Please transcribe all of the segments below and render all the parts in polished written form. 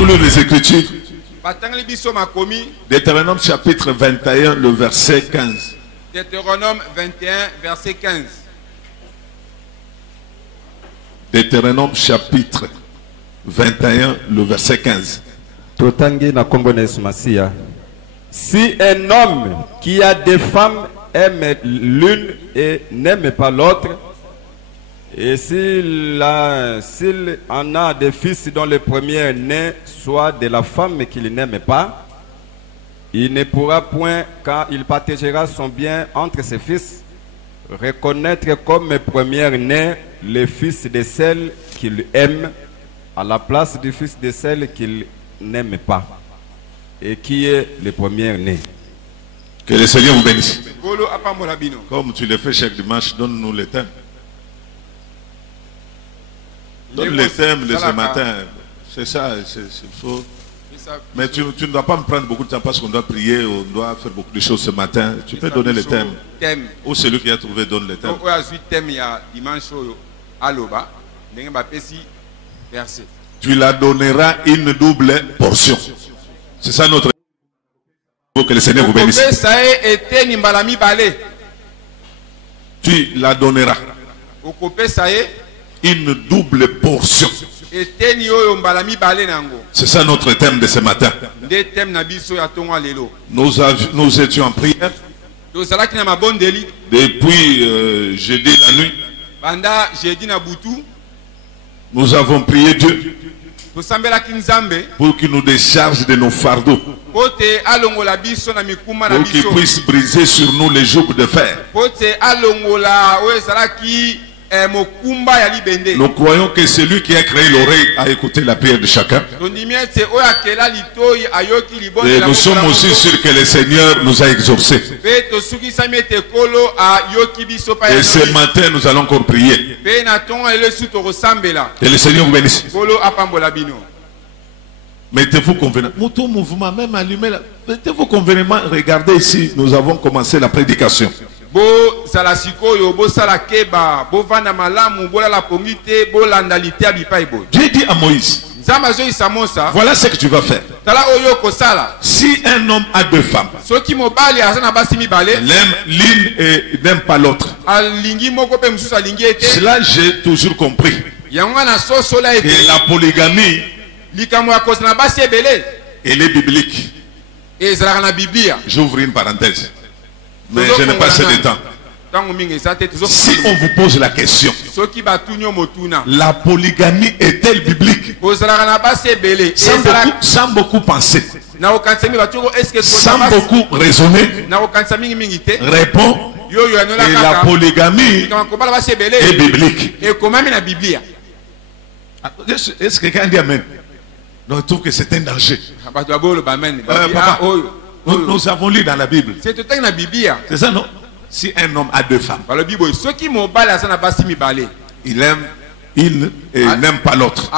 nous lire les Écritures. Deutéronome chapitre 21, le verset 15. Deutéronome 21, verset 15. Deutéronome chapitre 21, le verset 15. Si un homme qui a des femmes aime l'une et n'aime pas l'autre, et s'il en a des fils dont le premier né soit de la femme qu'il n'aime pas, il ne pourra point, quand il partagera son bien entre ses fils, reconnaître comme premier-né le fils de celle qu'il aime à la place du fils de celle qu'il n'aime pas, et qui est le premier-né. Que le Seigneur vous bénisse. Comme tu le fais chaque dimanche, donne-nous le thème. Donne le thème de ce matin. C'est ça, il faut. Mais tu ne dois pas me prendre beaucoup de temps parce qu'on doit prier, on doit faire beaucoup de choses ce matin. Tu peux donner le thème. Ou celui qui a trouvé donne le thème. Tu la donneras une double portion. C'est ça notre. Il faut que le Seigneur vous bénisse. Tu la donneras une double portion. C'est ça notre thème de ce matin. Nous étions en prière depuis jeudi la nuit. Nous avons prié Dieu pour qu'il nous décharge de nos fardeaux, pour qu'il puisse briser sur nous les jougs de fer. Nous croyons que celui qui a créé l'oreille a écouté la prière de chacun. Et nous sommes aussi sûrs que le Seigneur nous a exaucés. Et ce matin, nous allons encore prier. Et le Seigneur vous bénisse. Mettez-vous convenablement. Mon mouvement, même allumé. Mettez-vous convenablement. Regardez ici, nous avons commencé la prédication. Dieu dit à Moïse, voilà ce que tu vas faire. Si un homme a deux femmes, il aime l'une et n'aime pas l'autre. Cela, j'ai toujours compris que la polygamie, elle est biblique. J'ouvre une parenthèse. Mais je n'ai pas assez de temps. Si on vous pose la question, la polygamie est-elle biblique? Sans beaucoup penser, sans beaucoup raisonner, répond et la polygamie est biblique. Est-ce que quelqu'un dit amen? Non, je trouve que c'est un danger. Nous avons lu dans la Bible. C'est ça, non? Si un homme a deux femmes, il aime une et il n'aime pas l'autre.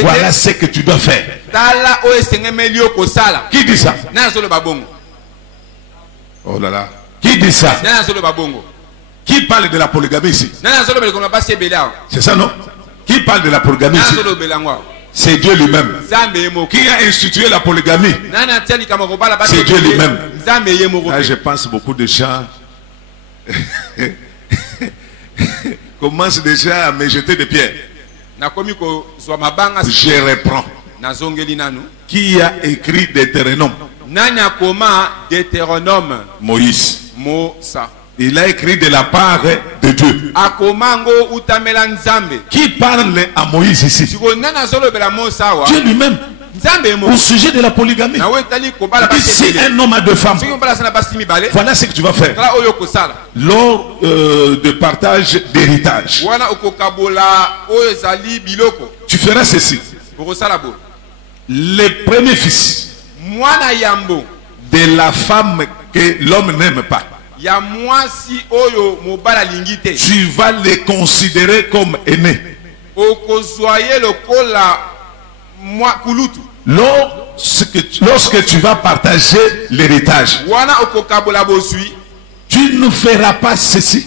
Voilà ce que tu dois faire. Qui dit ça? Oh là là. Qui dit ça? Qui parle de la polygamie ici? C'est ça, non? Qui parle de la polygamie ici? C'est Dieu lui-même. Qui a institué la polygamie? C'est Dieu lui-même. Là, je pense beaucoup de gens commencent déjà à me jeter des pierres. Je reprends. Qui a écrit Deutéronome? Moïse. Il a écrit de la part de Dieu. Qui parle à Moïse ici? Dieu lui-même. Au sujet de la polygamie. Si un homme a deux femmes, voilà ce que tu vas faire. Lors de partage d'héritage, tu feras ceci. Le premier fils de la femme que l'homme n'aime pas, tu vas les considérer comme aînés. Lorsque tu vas partager l'héritage, tu ne feras pas ceci.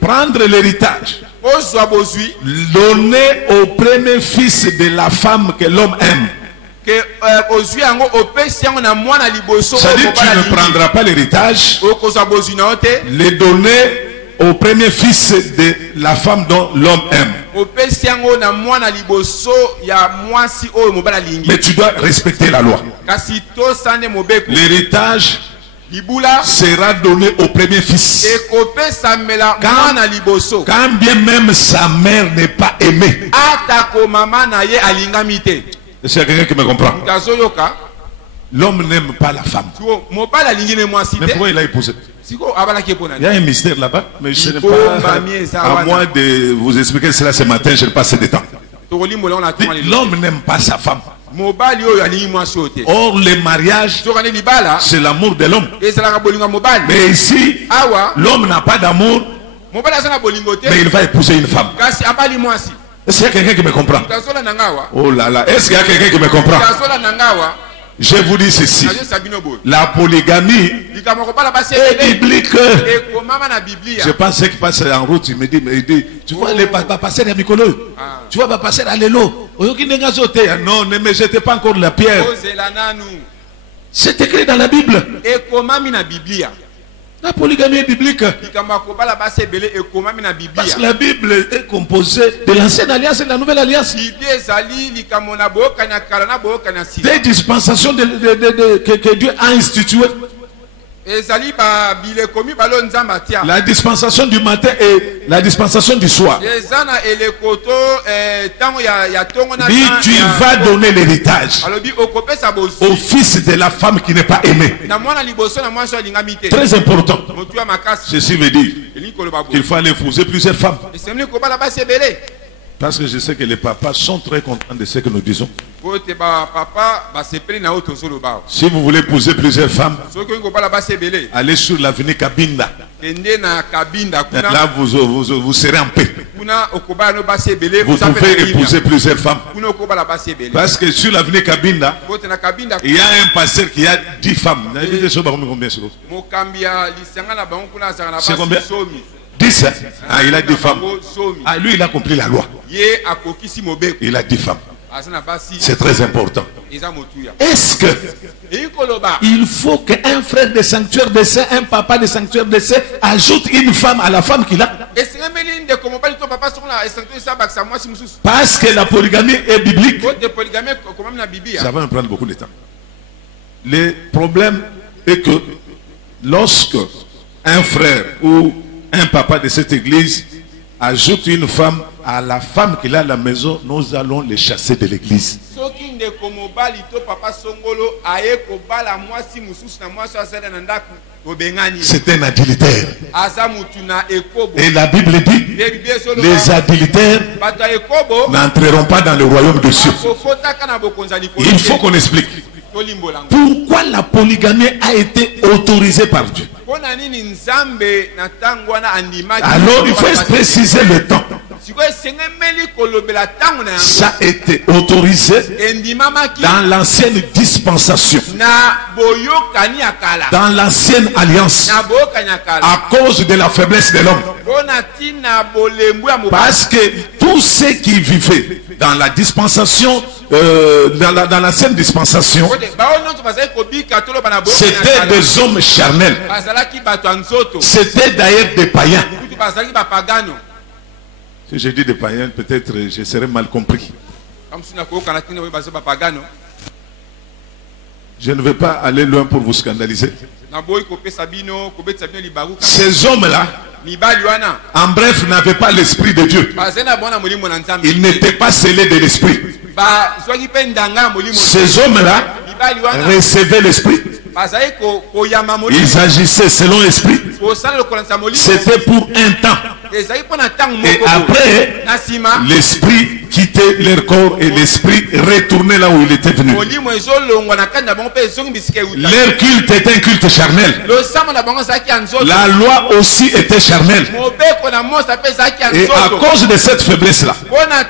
Prendre l'héritage donner au premier fils de la femme que l'homme aime. C'est-à-dire tu ne prendras pas l'héritage, les donner au premier fils de la femme dont l'homme aime. Mais tu dois respecter la loi. L'héritage sera donné au premier fils. Quand bien même sa mère n'est pas aimée. Est-ce qu'il y a quelqu'un qui me comprend? L'homme n'aime pas la femme. Mais pourquoi il a épousé? Il y a un mystère là-bas, mais je ne sais pas. À moins de vous expliquer cela ce matin, je n'ai pas assez de temps. L'homme n'aime pas sa femme. Or, le mariage, c'est l'amour de l'homme. Mais ici, l'homme n'a pas d'amour, mais il va épouser une femme. Est-ce qu'il y a quelqu'un qui me comprend? Oh là là, est-ce qu'il y a quelqu'un qui me comprend? Je vous dis ceci, la polygamie est biblique. Je pensais qu'il passe en route, il me dit, tu vois, les passer à Mikolo, tu vois, passer à Lélo. Non, ne me jetez pas encore la pierre. C'est écrit dans la Bible. La polygamie est biblique. Parce que la Bible est composée de l'ancienne alliance et de la nouvelle alliance. Des dispensations que Dieu a instituées. La dispensation du matin et la dispensation du soir. Dit, tu vas donner l'héritage au fils de la femme qui n'est pas aimée. Très important. Ceci veut dire qu'il faut aller épouser plusieurs femmes. Parce que je sais que les papas sont très contents de ce que nous disons. Si vous voulez épouser plusieurs femmes, allez sur l'avenue Kabinda. Là, vous serez en paix. Vous pouvez épouser plusieurs femmes. Parce que sur l'avenue Kabinda, il y a un pasteur qui a 10 femmes. C'est combien? 10. Ah, il a 10 femmes. Ah, lui, il a compris la loi. Il a 10 femmes. C'est très important. Est-ce que il faut qu'un frère de sanctuaire de saint, un papa de sanctuaire de saint ajoute une femme à la femme qu'il a? Parce que la polygamie est biblique. Ça va me prendre beaucoup de temps. Le problème est que lorsque un frère ou un papa de cette église ajoute une femme à la femme qu'il a à la maison, nous allons les chasser de l'église. C'est un adultère. Et la Bible dit, les adultères n'entreront pas dans le royaume des cieux. Il faut qu'on explique pourquoi la polygamie a été autorisée par Dieu. Alors il faut préciser le temps. Ça a été autorisé dans l'ancienne dispensation, dans l'ancienne alliance, à cause de la faiblesse de l'homme. Parce que tous ceux qui vivaient dans la dispensation, dans l'ancienne dispensation, c'était des hommes charnels. C'était d'ailleurs des païens. Si je dis des païens, peut-être je serai mal compris. Je ne vais pas aller loin pour vous scandaliser. Ces hommes-là, en bref, n'avaient pas l'esprit de Dieu. Ils n'étaient pas scellés de l'esprit. Ces hommes-là recevaient l'esprit. Ils agissaient selon l'esprit. C'était pour un temps. Et après, l'esprit quitter leur corps et l'esprit retournait là où il était venu. Leur culte était un culte charnel. La loi aussi était charnelle. Et à cause de cette faiblesse-là, à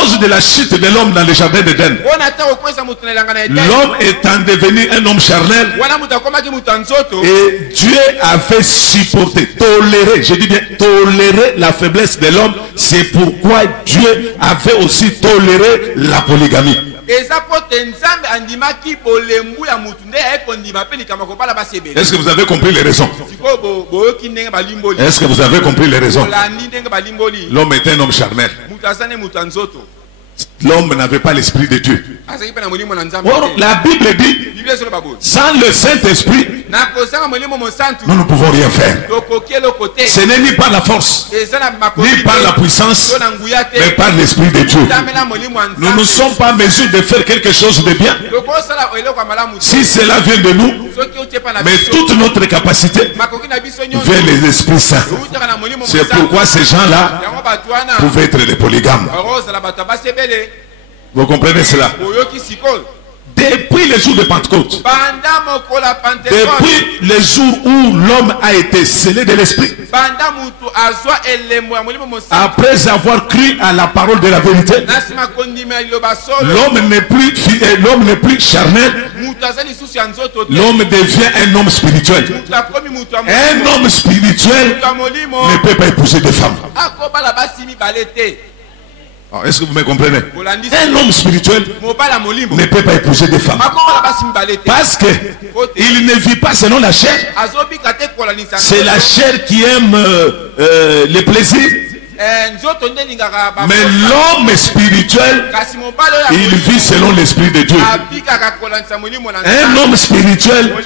cause de la chute de l'homme dans le jardin d'Éden, l'homme étant devenu un homme charnel, et Dieu avait supporté, toléré, je dis bien toléré la faiblesse de l'homme. C'est pourquoi Dieu avait aussi toléré la polygamie. Est-ce que vous avez compris les raisons? Est-ce que vous avez compris les raisons? L'homme était un homme charnel. L'homme n'avait pas l'esprit de Dieu. Or, la Bible dit, sans le Saint-Esprit, nous ne pouvons rien faire. Ce n'est ni par la force, ni par la puissance, mais par l'Esprit de Dieu. Nous ne sommes pas en mesure de faire quelque chose de bien si cela vient de nous, mais toute notre capacité vient des esprits saints. C'est pourquoi ces gens-là pouvaient être des polygames. Vous comprenez cela? Depuis le jour de Pentecôte, depuis le jour où l'homme a été scellé de l'esprit, après avoir cru à la parole de la vérité, l'homme n'est plus charnel, l'homme devient un homme spirituel. Un homme spirituel ne peut pas épouser des femmes. Est-ce que vous me comprenez? Un homme spirituel ne peut pas épouser des femmes. Parce qu'il ne vit pas selon la chair. C'est la chair qui aime les plaisirs. Mais l'homme spirituel, il vit selon l'esprit de Dieu. Un homme spirituel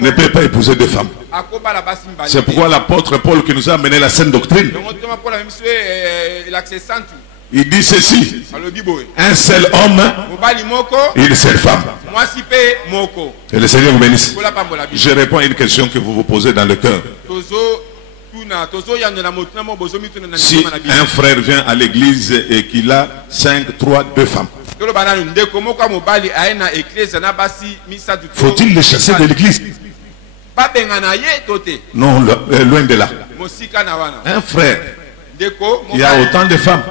ne peut pas épouser des femmes. C'est pourquoi l'apôtre Paul qui nous a amené la sainte doctrine, il dit ceci: un seul homme, une seule femme. Et le Seigneur vous bénisse. Je réponds à une question que vous vous posez dans le cœur. Si un frère vient à l'église et qu'il a 5, 3, 2 femmes, faut-il les chasser de l'église? Non, loin de là. Un frère qui a autant de femmes,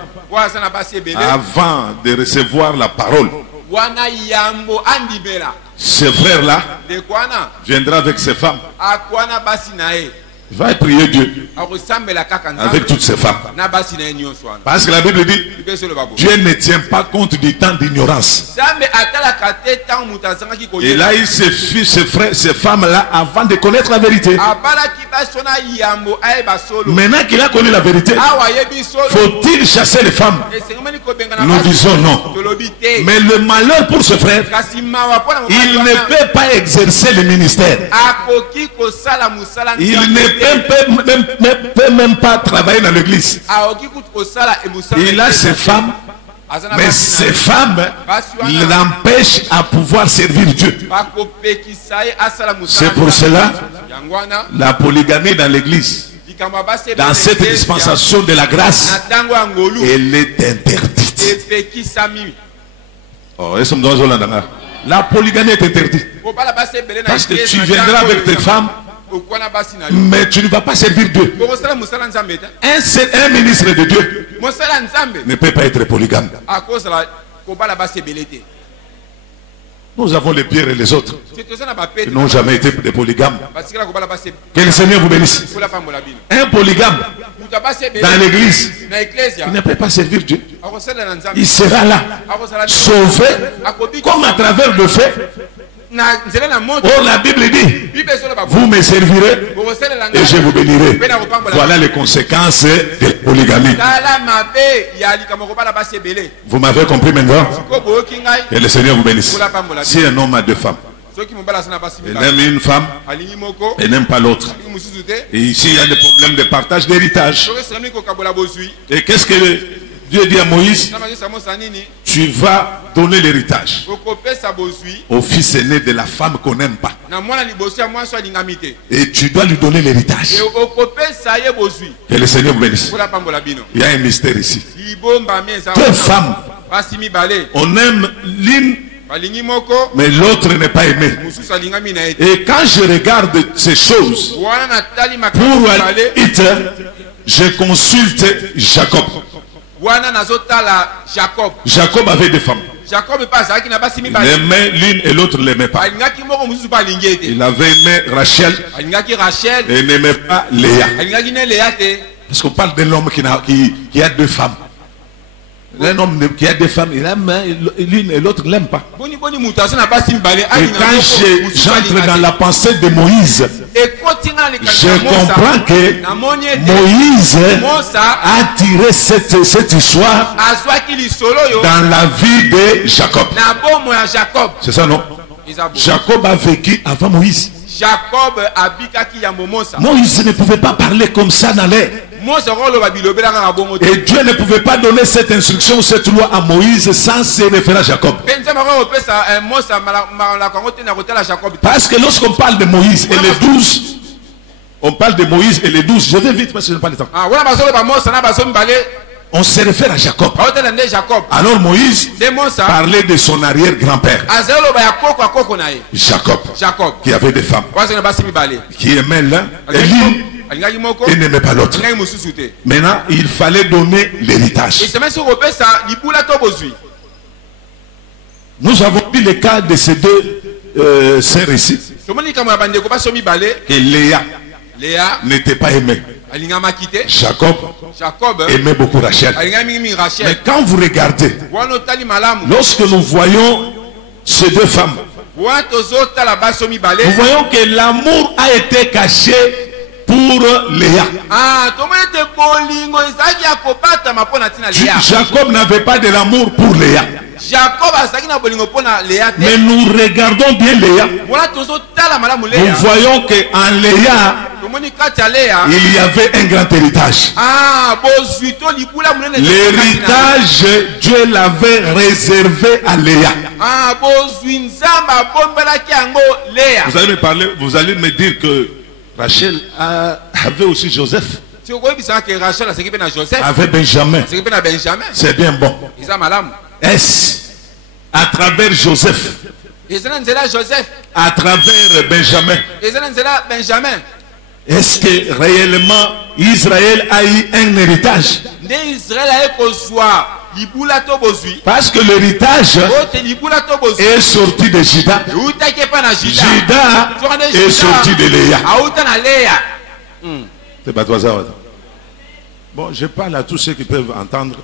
avant de recevoir la parole, ce frère-là viendra avec ses femmes. Il va prier Dieu avec toutes ces femmes. Parce que la Bible dit, Dieu ne tient pas compte du temps d'ignorance. Il a eu ces femmes-là avant de connaître la vérité. Maintenant qu'il a connu la vérité, faut-il chasser les femmes? Nous disons non. Mais le malheur pour ce frère, il ne peut pas exercer le ministère. Il ne peut même pas travailler dans l'église. Il a ses femmes, mais ces femmes l'empêchent à pouvoir servir Dieu. C'est pour cela la polygamie dans l'église, dans cette dispensation de la grâce, elle est interdite. La polygamie est interdite parce que tu viendras avec tes femmes, mais tu ne vas pas servir Dieu. Un ministre de Dieu ne peut pas être polygame. Nous avons les pierres et les autres qui n'ont jamais été des polygames. Que le Seigneur vous bénisse. Un polygame dans l'église, il ne peut pas servir Dieu. Il sera là, sauvé, comme à travers le fait. Oh, la Bible dit, vous me servirez et je vous bénirai. Voilà les conséquences de la polygamie. Vous m'avez compris maintenant? Et le Seigneur vous bénisse. Si un homme a 2 femmes, il aime une femme et n'aime pas l'autre, et ici il y a des problèmes de partage d'héritage. Et qu'est-ce que Dieu dit à Moïse, tu vas donner l'héritage au fils aîné de la femme qu'on n'aime pas. Et tu dois lui donner l'héritage. Que le Seigneur vous bénisse. Il y a un mystère ici. Deux femmes, on aime l'une, mais l'autre n'est pas aimé. Et quand je regarde ces choses, pour Hitler, je consulte Jacob. Jacob avait des femmes. Il aimait l'une et l'autre ne l'aimait pas. Il avait aimé Rachel et n'aimait pas Léa. Parce qu'on parle d'un homme qui a deux femmes. Un homme qui a des femmes, il aime l'une et l'autre ne l'aime pas. Et quand j'entre dans la pensée de Moïse, je comprends que Moïse a tiré cette histoire dans la vie de Jacob. C'est ça, non? Jacob a vécu avant Moïse. Moïse ne pouvait pas parler comme ça dans l'air. Et Dieu ne pouvait pas donner cette instruction, cette loi à Moïse sans se référer à Jacob. Parce que lorsqu'on parle de Moïse et les 12, on parle de Moïse et les 12, je vais vite parce que je n'ai pas le temps. On se réfère à Jacob. Alors Moïse parlait de son arrière-grand-père. Jacob, qui avait des femmes, qui aimait l'un et l'une et n'aimait pas l'autre. Maintenant, il fallait donner l'héritage. Nous avons vu le cas de ces deux sœurs ici. Que Léa n'était pas aimée. Jacob aimait beaucoup Rachel. Mais quand vous regardez, lorsque nous voyons ces deux femmes, nous voyons que l'amour a été caché pour Léa. Jacob n'avait pas de l'amour pour Léa. Mais nous regardons bien Léa. Nous voyons qu'en Léa, il y avait un grand héritage. L'héritage, Dieu l'avait réservé à Léa. Vous allez me dire que Rachel avait aussi Joseph. Avait Benjamin. C'est bien bon. Est-ce à travers Joseph, à travers Benjamin, est-ce que réellement Israël a eu un héritage? Parce que l'héritage est sorti de Juda. Juda est sorti de Léa. C'est pas toi ça. Bon, je parle à tous ceux qui peuvent entendre.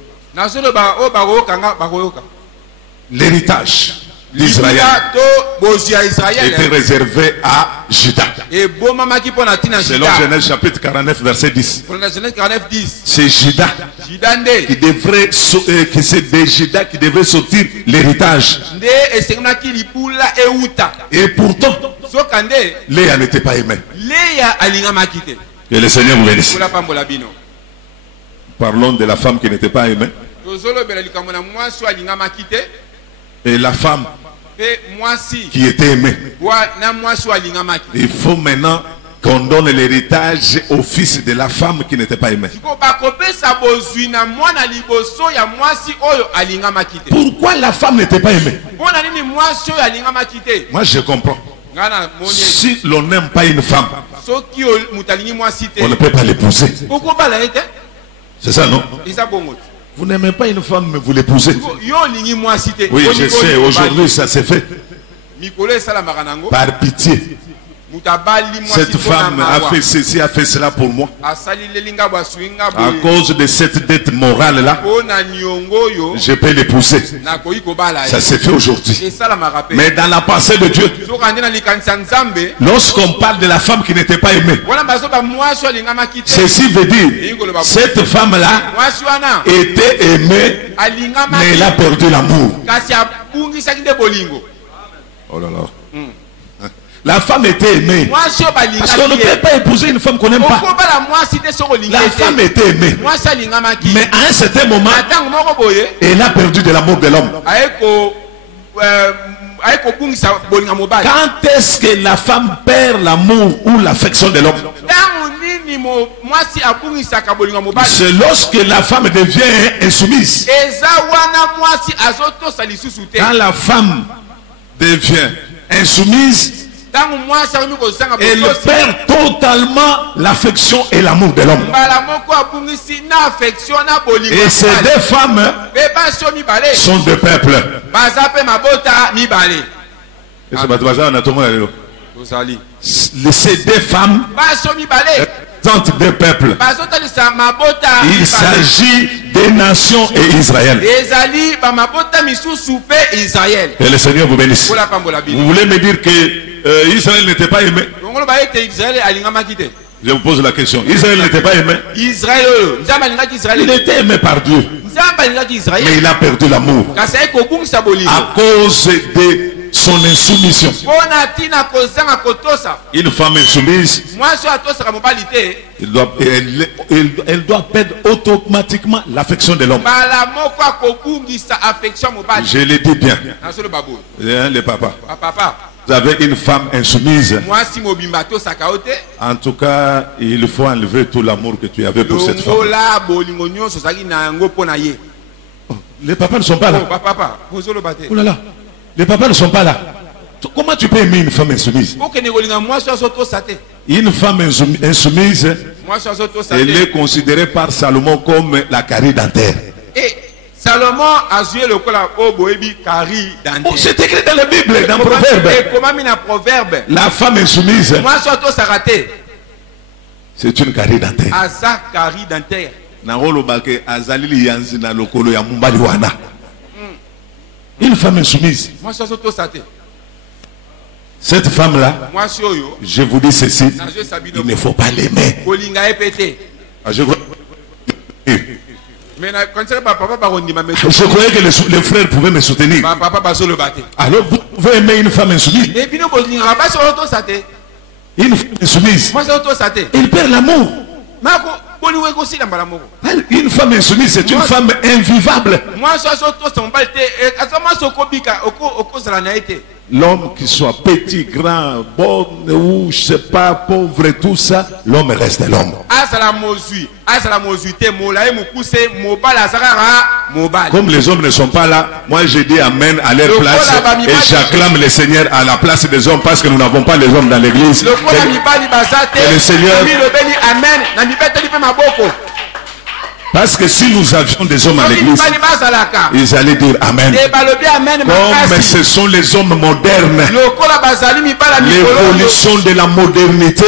L'héritage d'Israël était réservé à Juda. Selon Genèse chapitre 49 verset 10. C'est Juda qui devrait sortir l'héritage. Et pourtant Léa n'était pas aimée. Que le Seigneur vous bénisse. Parlons de la femme qui n'était pas aimée. Et la femme qui était aimée. Il faut maintenant qu'on donne l'héritage au fils de la femme qui n'était pas aimée. Pourquoi la femme n'était pas aimée? Moi je comprends. Si l'on n'aime pas une femme, on ne peut pas l'épouser. C'est ça, non? Vous n'aimez pas une femme, mais vous l'épousez. Oui, je sais, aujourd'hui ça s'est fait. Par pitié. Cette femme a fait ceci, a fait cela pour moi. À cause de cette dette morale là, je peux l'épouser. Ça s'est fait aujourd'hui. Mais dans la pensée de Dieu, lorsqu'on parle de la femme qui n'était pas aimée, ceci veut dire cette femme là était aimée, mais elle a perdu l'amour. Oh là là. La femme était aimée. Parce qu'on ne peut pas épouser une femme qu'on n'aime pas. La femme était aimée. Mais à un certain moment, elle a perdu de l'amour de l'homme. Quand est-ce que la femme perd l'amour ou l'affection de l'homme? C'est lorsque la femme devient insoumise. Quand la femme devient insoumise, elle perd totalement l'affection et l'amour de l'homme. Et ces deux femmes sont deux peuples. Ces deux femmes sont deux peuples. Il s'agit des nations et Israël. Et le Seigneur vous bénisse. Vous voulez me dire que Israël n'était pas aimé? Je vous pose la question. Israël n'était pas aimé? Il était aimé par Dieu. Mais il a perdu l'amour à cause de son insoumission. Une femme insoumise, elle doit perdre automatiquement l'affection de l'homme. Je le dis bien. Les papas. Vous avez une femme insoumise. En tout cas, il faut enlever tout l'amour que tu avais pour cette femme. Les papas ne sont pas là. Oh là là. Les papas ne sont pas là. Comment tu peux aimer une femme insoumise? Une femme insoumise, elle est considérée par Salomon comme la carie dentaire. Salomon a joué le carie dentaire. C'est écrit dans la Bible, dans Proverbe. La femme insoumise, c'est une carie dentaire. Une femme insoumise. Cette femme-là, je vous dis ceci, il ne faut pas l'aimer. Je croyais que les frères pouvaient me soutenir. Alors vous pouvez aimer une femme insoumise. Une femme insoumise, il perd l'amour. Une femme insoumise, c'est une femme invivable. L'homme qui soit petit, grand, bon ou je sais pas, pauvre et tout ça, l'homme reste l'homme. Comme les hommes ne sont pas là, moi je dis amen à leur place et j'acclame le Seigneur à la place des hommes parce que nous n'avons pas les hommes dans l'église. Et le Seigneur, parce que si nous avions des hommes à l'église, ils allaient dire amen. Comme ce sont les hommes modernes, l'évolution de la modernité,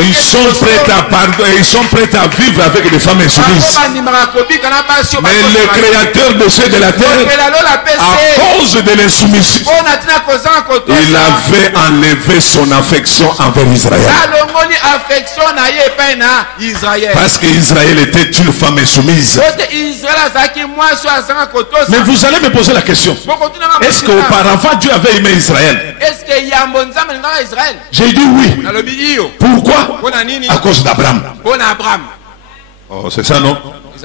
ils sont prêts à vivre avec des femmes insoumises. Mais le créateur de cieux et de la terre, à cause de l'insoumission, il avait enlevé son affection envers Israël. Parce qu'Israël était une femme insoumise. Mais vous allez me poser la question, est-ce qu'auparavant Dieu avait aimé Israël? J'ai dit oui. Pourquoi? À cause d'Abraham. Oh, c'est ça, non?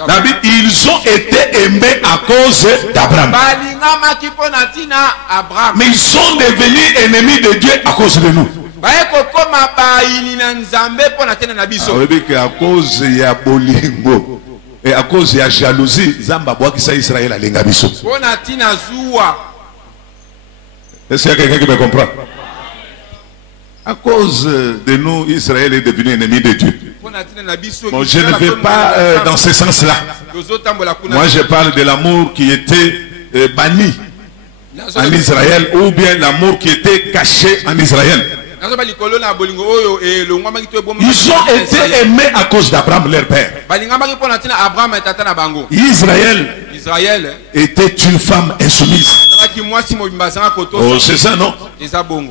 David, ils ont été aimés à cause d'Abraham. Mais ils sont devenus ennemis de Dieu à cause de nous. À cause de bolingo et à cause de la jalousie, Zamba boit qui ça Israël à l'engabiso. Est-ce qu'il y a quelqu'un qui me comprend? À cause de nous, Israël est devenu ennemi de Dieu. Bon, je ne vais pas dans ce sens-là. Moi, je parle de l'amour qui était banni en Israël, ou bien l'amour qui était caché en Israël. Ils ont été aimés à cause d'Abraham, leur père. Israël était une femme insoumise. Oh, c'est ça, non?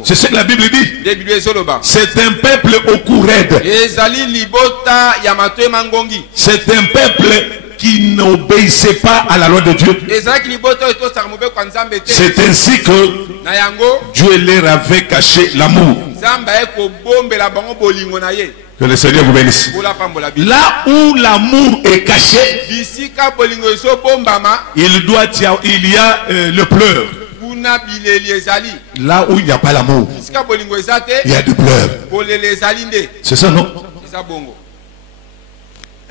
C'est ce que la Bible dit. C'est un peuple au cou raide. C'est un peuple qui n'obéissaient pas à la loi de Dieu. C'est ainsi que Dieu leur avait caché l'amour. Que le Seigneur vous bénisse. Là où l'amour est caché, il y a le pleur. Là où il n'y a pas l'amour, il y a du pleur. C'est ça, non?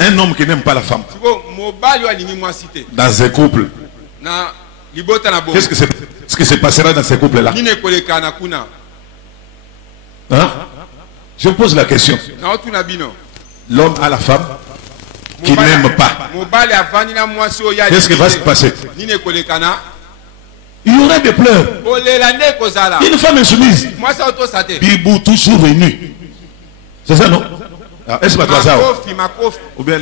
Un homme qui n'aime pas la femme dans un couple, qu'est-ce qui se passera dans ce couple-là? Hein? Je pose la question. L'homme à la femme qui n'aime pas, qu'est-ce qui va se passer? Il y aura des pleurs. Une femme insoumise, Bibou toujours venu. C'est ça, non? Est-ce que c'est ça? Ou bien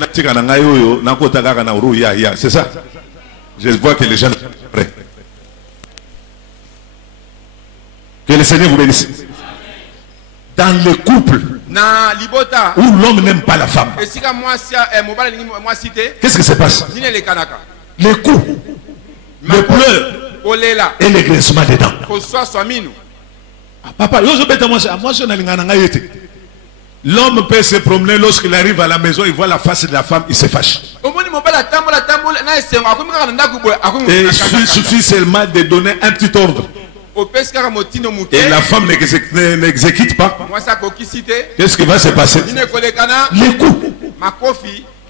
c'est ça? Je vois que les gens sont prêts. Que le Seigneur vous bénisse. Dans le couple où l'homme n'aime pas la femme, qu'est-ce qui se passe? Les coups, les pleurs et les grincements des dents. Papa, l'homme peut se promener lorsqu'il arrive à la maison, il voit la face de la femme, il se fâche. Et il suffit seulement de donner un petit ordre. Et la femme n'exécute pas. Qu'est-ce qui va se passer? Les coups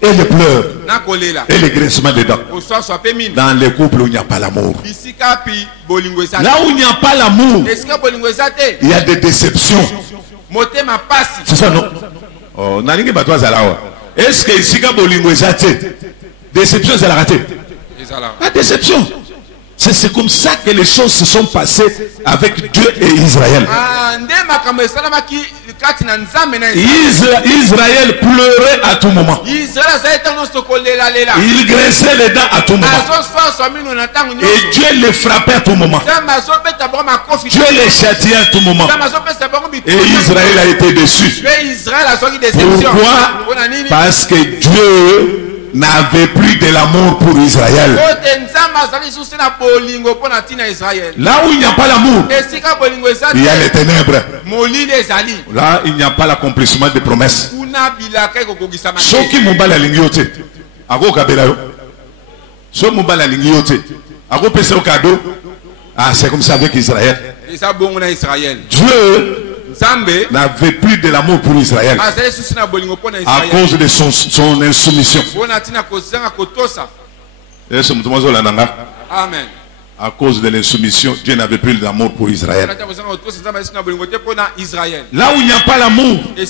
et les pleurs et les grincements des dents. Dans les couples où il n'y a pas l'amour. Là où il n'y a pas l'amour, il y a des déceptions. C'est ça, non? Oh, est-ce que ici, déception, c'est la raté? La déception. C'est comme ça que les choses se sont passées avec Dieu et Israël. Israël pleurait à tout moment. Il graissait les dents à tout moment. Et Dieu les frappait à tout moment. Dieu les châtiait à tout moment. Et Israël a été déçu. Pourquoi? Parce que Dieu n'avait plus de l'amour pour Israël. Là où il n'y a pas l'amour, il y a les ténèbres. Là, il n'y a pas l'accomplissement des promesses. Ceux qui m'ont la ligne, c'est comme ça avec Israël. Dieu n'avait plus de l'amour pour Israël à cause de son insoumission. Amen. À cause de l'insoumission, Dieu n'avait plus d'amour pour Israël. Là où il n'y a pas l'amour, il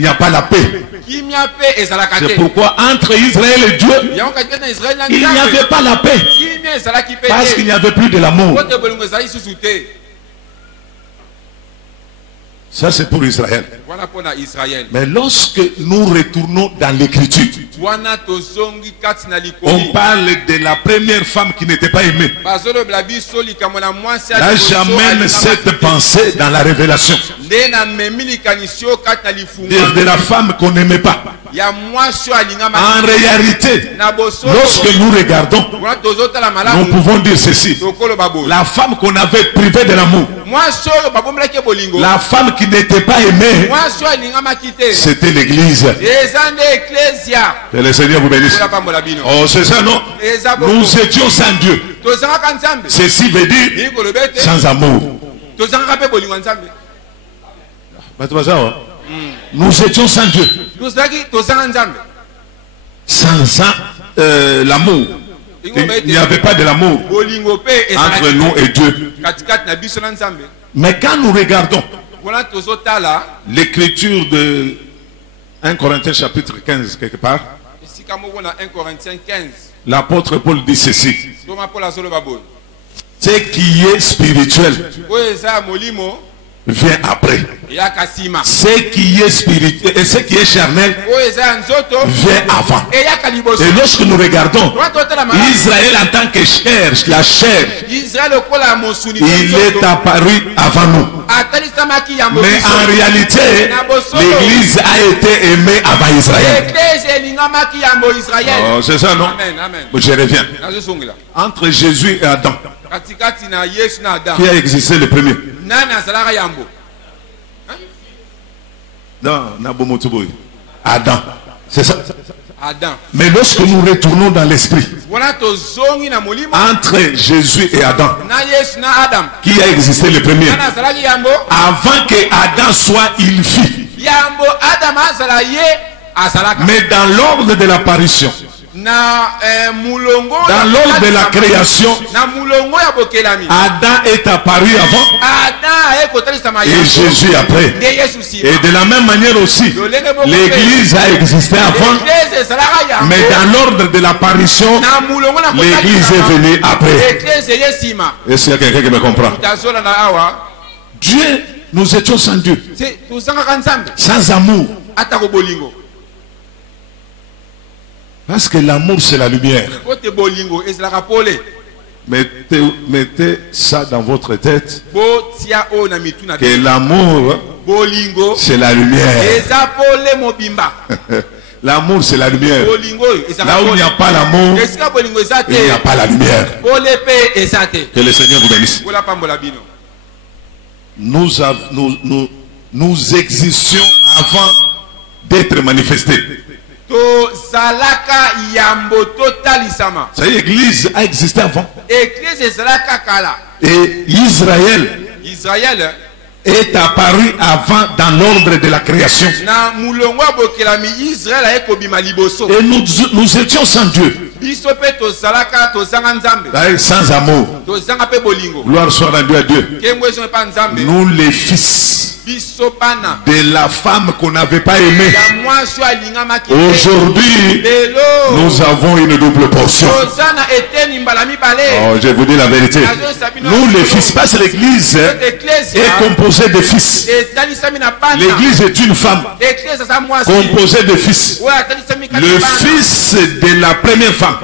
n'y a pas la paix. C'est pourquoi entre Israël et Dieu, il n'y avait pas la paix. Parce qu'il n'y avait plus de l'amour. Ça, c'est pour Israël. Mais lorsque nous retournons dans l'écriture, on parle de la première femme qui n'était pas aimée. Là, j'amène cette pensée dans la révélation. De la femme qu'on n'aimait pas. En réalité, lorsque nous regardons, nous pouvons dire ceci. La femme qu'on avait privée de l'amour, la femme qui n'était pas aimée, c'était l'église. Que le Seigneur vous bénisse. Oh, c'est ça, non? Nous étions sans Dieu. Ceci veut dire sans amour. Nous étions sans Dieu. Sans l'amour. Il n'y avait pas de l'amour entre nous et Dieu. Mais quand nous regardons l'écriture de 1 Corinthiens chapitre 15 quelque part, l'apôtre Paul dit ceci: ce qui est spirituel vient après. Ce qui est spirituel et ce qui est charnel vient avant. Et lorsque nous regardons Israël en tant que chair, la chair, il est apparu avant nous. Mais en réalité, l'église a été aimée avant Israël. Oh, c'est ça, non? Amen, amen. Je reviens. Entre Jésus et Adam, qui a existé le premier? Non, Adam. C'est ça. Adam. Mais lorsque nous retournons dans l'esprit, entre Jésus et Adam, qui a existé le premier? Avant que Adam soit, il fit. Mais dans l'ordre de l'apparition, dans l'ordre de la création, Adam est apparu avant et Jésus après. Et de la même manière aussi, l'église a existé avant, mais dans l'ordre de l'apparition, l'église est venue après. Est-ce qu'il y a quelqu'un qui me comprend? Dieu, nous étions sans Dieu, sans amour. Parce que l'amour, c'est la lumière. Mettez ça dans votre tête. Que l'amour, c'est la lumière. L'amour, c'est la lumière. Là où il n'y a pas l'amour, il n'y a pas la lumière. Que le Seigneur vous bénisse. Nous existions avant d'être manifestés. Ça y est, l'église a existé avant. Et Israël est apparu avant dans l'ordre de la création. Et nous étions sans Dieu. Sans amour. Gloire soit rendue à Dieu. Nous les fils de la femme qu'on n'avait pas aimée. Aujourd'hui, nous avons une double portion. Oh, je vous dis la vérité. Nous les fils, parce que l'église est composée de fils. L'église est une femme composée de fils. Le fils de la première femme.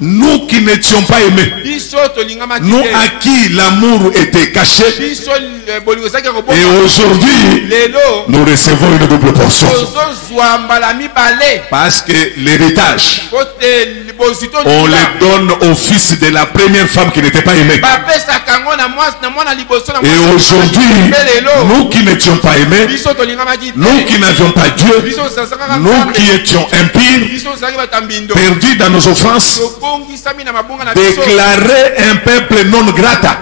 Nous qui n'étions pas aimés, nous à qui l'amour était caché, et aujourd'hui nous recevons une double portion. Parce que l'héritage, on le donne au fils de la première femme qui n'était pas aimée. Et aujourd'hui, nous qui n'étions pas aimés, nous qui n'avions pas Dieu, nous qui étions impurs, perdus dans nos offenses, déclarés un peuple non grata.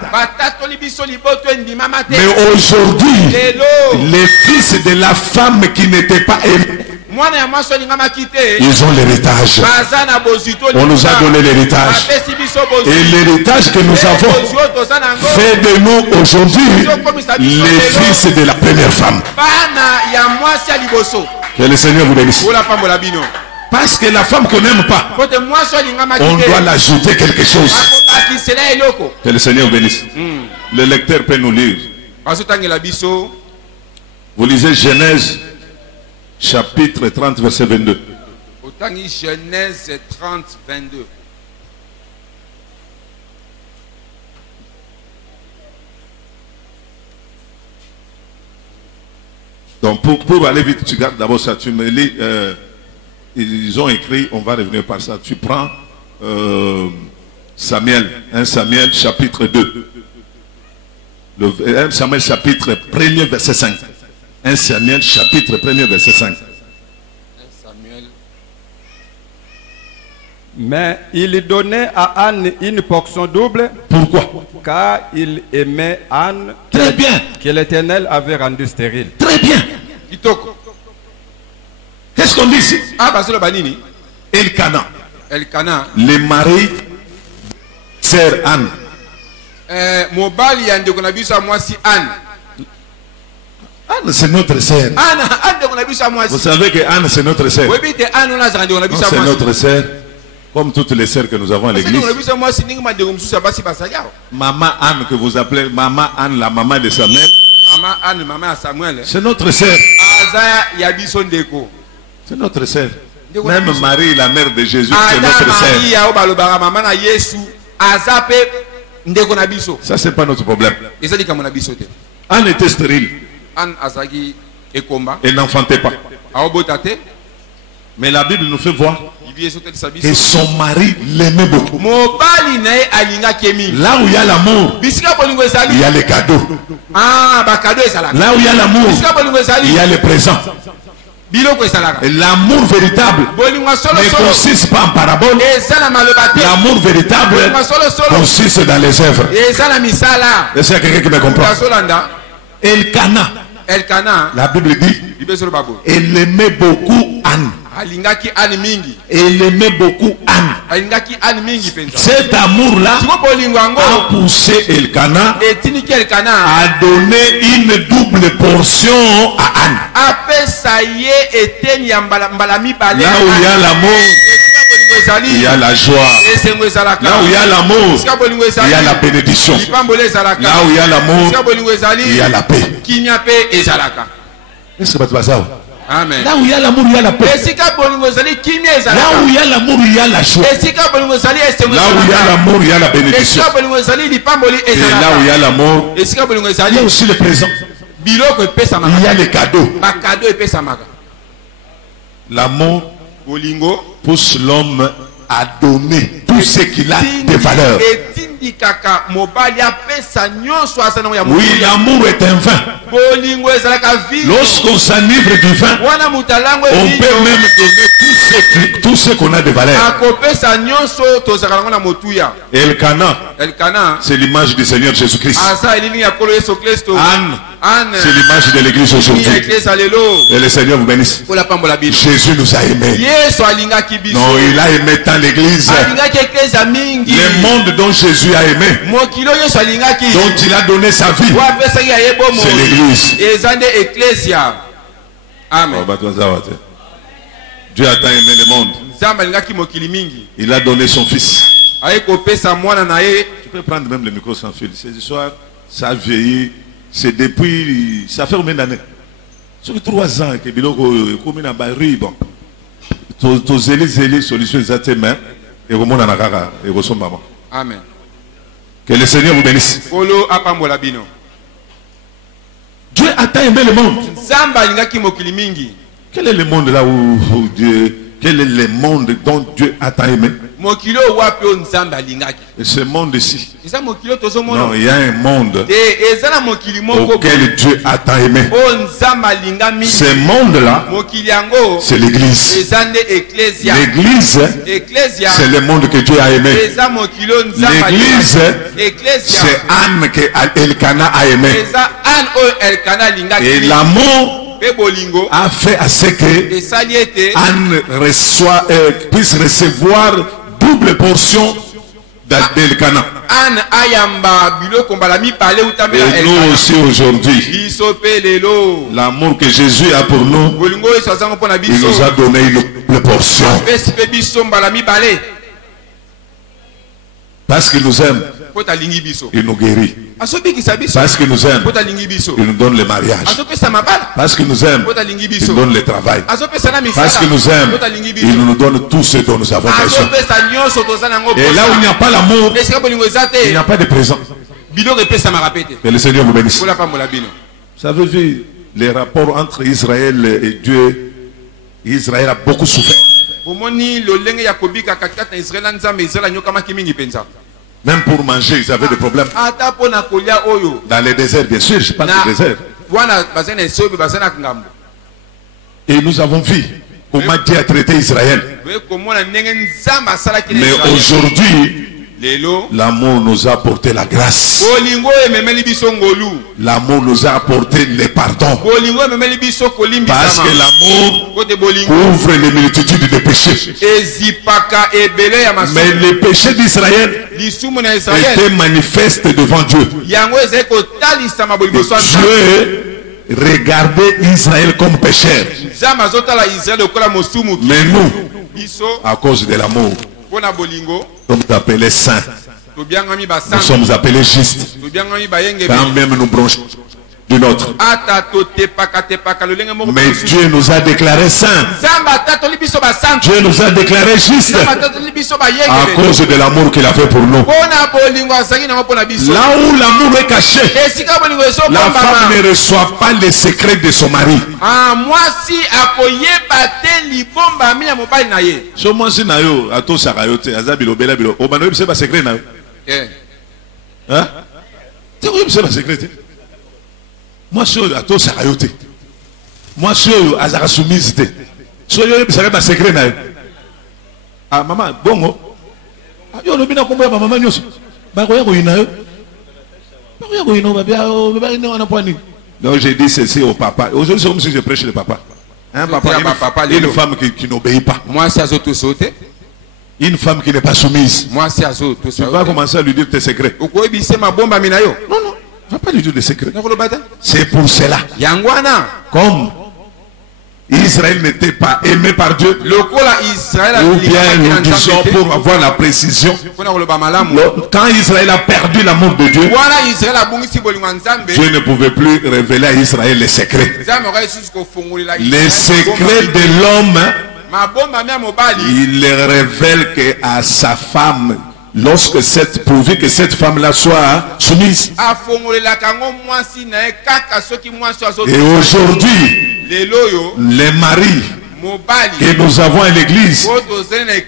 Mais aujourd'hui, les fils de la femme qui n'étaient pas aimés, ils ont l'héritage. On nous a donné l'héritage. Et l'héritage que nous avons fait de nous aujourd'hui les fils de la première femme. Que le Seigneur vous bénisse. Parce que la femme qu'on n'aime pas, on doit l'ajouter quelque chose. Que le Seigneur vous bénisse. Le lecteur peut nous lire. Vous lisez Genèse chapitre 30 verset 22. Genèse 30 22. Donc pour aller vite, tu gardes d'abord ça, tu me lis. Ils ont écrit, on va revenir par ça. Tu prends Samuel, 1 Samuel chapitre 2. 1 Samuel chapitre 1er verset 5. 1 Samuel chapitre 1er verset 5. Mais il donnait à Anne une portion double. Pourquoi? Car il aimait Anne, très bien, que l'Éternel avait rendue stérile. Très bien. Qu'est-ce qu'on dit ici? Elkana. Le mari sœur Anne. Anne, c'est notre sœur. Vous savez que Anne, c'est notre sœur. C'est notre sœur. Comme toutes les sœurs que nous avons à l'église. Maman Anne, que vous appelez Maman Anne, la maman de Samuel. C'est notre sœur. C'est notre sœur. Même Marie, la mère de Jésus, c'est notre sœur. Ça, c'est pas notre problème. Anne était stérile. Elle n'enfantait pas. Mais la Bible nous fait voir que son mari l'aimait beaucoup. Là où il y a l'amour, il y a les cadeaux. Là où il y a l'amour, il y a les présents. L'amour véritable ne consiste pas en parabole. L'amour véritable consiste dans les œuvres. Est-ce qu'il y a quelqu'un qui me comprend? Elkana, la Bible dit, elle aimait beaucoup Anne. Elle aimait beaucoup Anne. Cet amour-là a poussé Elkana à donner une double portion à Anne. Là où il y a l'amour, il y a la joie. Là où il y a l'amour, il y a la bénédiction. Là où il y a l'amour, il y a la paix. Est-ce que tu vas ça? Amen. Là où il y a l'amour, il y a la paix. Là où il y a l'amour, il y a la joie. Là où il y a l'amour, il y a la bénédiction. Et là où il y a l'amour, il y a aussi le présent. Il y a les cadeaux. L'amour pousse l'homme à donner tout ce qu'il a de valeur. Oui, l'amour est un vin. Lorsqu'on s'enivre du vin, on peut même donner tout ce qu'on a de valeur. Elkana, c'est l'image du Seigneur Jésus-Christ. Anne, c'est l'image de l'église aujourd'hui. Et le Seigneur vous bénisse. Jésus nous a aimés. Non, il a aimé tant l'église. Le monde dont Jésus a aimé, dont il a donné sa vie, c'est l'église. Amen. Dieu a tant aimé le monde. Il a donné son fils. Tu peux prendre même le micro sans fil. Ces histoires, ça a vieilli. C'est depuis. Ça fait combien d'années? Sur 3 ans que Biloko comme na bari bon. To zeli solution zate main et remona na kaka et resomba maman. Amen. Que le Seigneur vous bénisse. Polo apambola bino. Dieu a tant aimé le monde. Zamba lingaki mokili mingi. Quel est le monde là où Dieu, quel est le monde dont Dieu a tant aimé? Mokilo wapi o nzamba lingaki. Et ce monde ici. Non, il y a un monde auquel Dieu a tant aimé. Ce monde-là, c'est l'église. L'église, c'est le monde que Dieu a aimé. L'église, c'est Anne que Elkana a aimé. Et l'amour a fait à ce que Anne puisse recevoir double portion d'Elkana. Et nous aussi aujourd'hui, l'amour que Jésus a pour nous, il nous a donné une portion. Parce qu'il nous aime, il nous guérit. Parce qu'il nous aime, il nous donne le mariage. Parce qu'il nous aime, il nous donne le travail. Parce qu'il nous aime, il nous donne tout ce dont nous avons besoin. Et là où il n'y a pas l'amour, il n'y a pas de présent. Que le Seigneur vous bénisse. Vous avez vu les rapports entre Israël et Dieu. Israël a beaucoup souffert. Même pour manger, ils avaient des problèmes. Dans les déserts, bien sûr, je parle du désert. Et nous avons vu comment Dieu a traité Israël. Mais aujourd'hui, l'amour nous a apporté la grâce. L'amour nous a apporté le pardon. Parce que l'amour couvre les multitudes de péchés. Mais le péché d'Israël était manifeste devant Dieu. Dieu regardait Israël comme pécheur. Mais nous, à cause de l'amour, nous sommes appelés saints. Nous sommes appelés justes. Quand même nous bronchons. du nôtre. Mais Dieu nous a déclarés saints. Dieu nous a déclarés justes à cause de l'amour qu'il a fait pour nous. Là où l'amour est caché, la femme ne reçoit pas les secrets de son mari. Moi, je suis à tous à rayoter. Moi, je suis à la soumise. Je suis secret. Ah, maman, bon. Yo, le bina combat, maman, yo. Donc, j'ai dit ceci au papa. Aujourd'hui, c'est comme si je prêche le papa. Hein, papa, une femme qui n'obéit pas. Moi, c'est à tout sauter. Une femme qui n'est pas soumise. Moi, c'est à tout sauter. Tu vas commencer à lui dire tes secrets. Non, non. On va pas lui dire des secrets. C'est pour cela. Comme Israël n'était pas aimé par Dieu, ou bien nous disons pour avoir la précision, quand Israël a perdu l'amour de Dieu, Dieu ne pouvait plus révéler à Israël les secrets. Les secrets de l'homme, il les révèle qu'à sa femme. Lorsque pourvu que cette femme-là soit soumise. Et aujourd'hui, les maris que nous avons à l'église,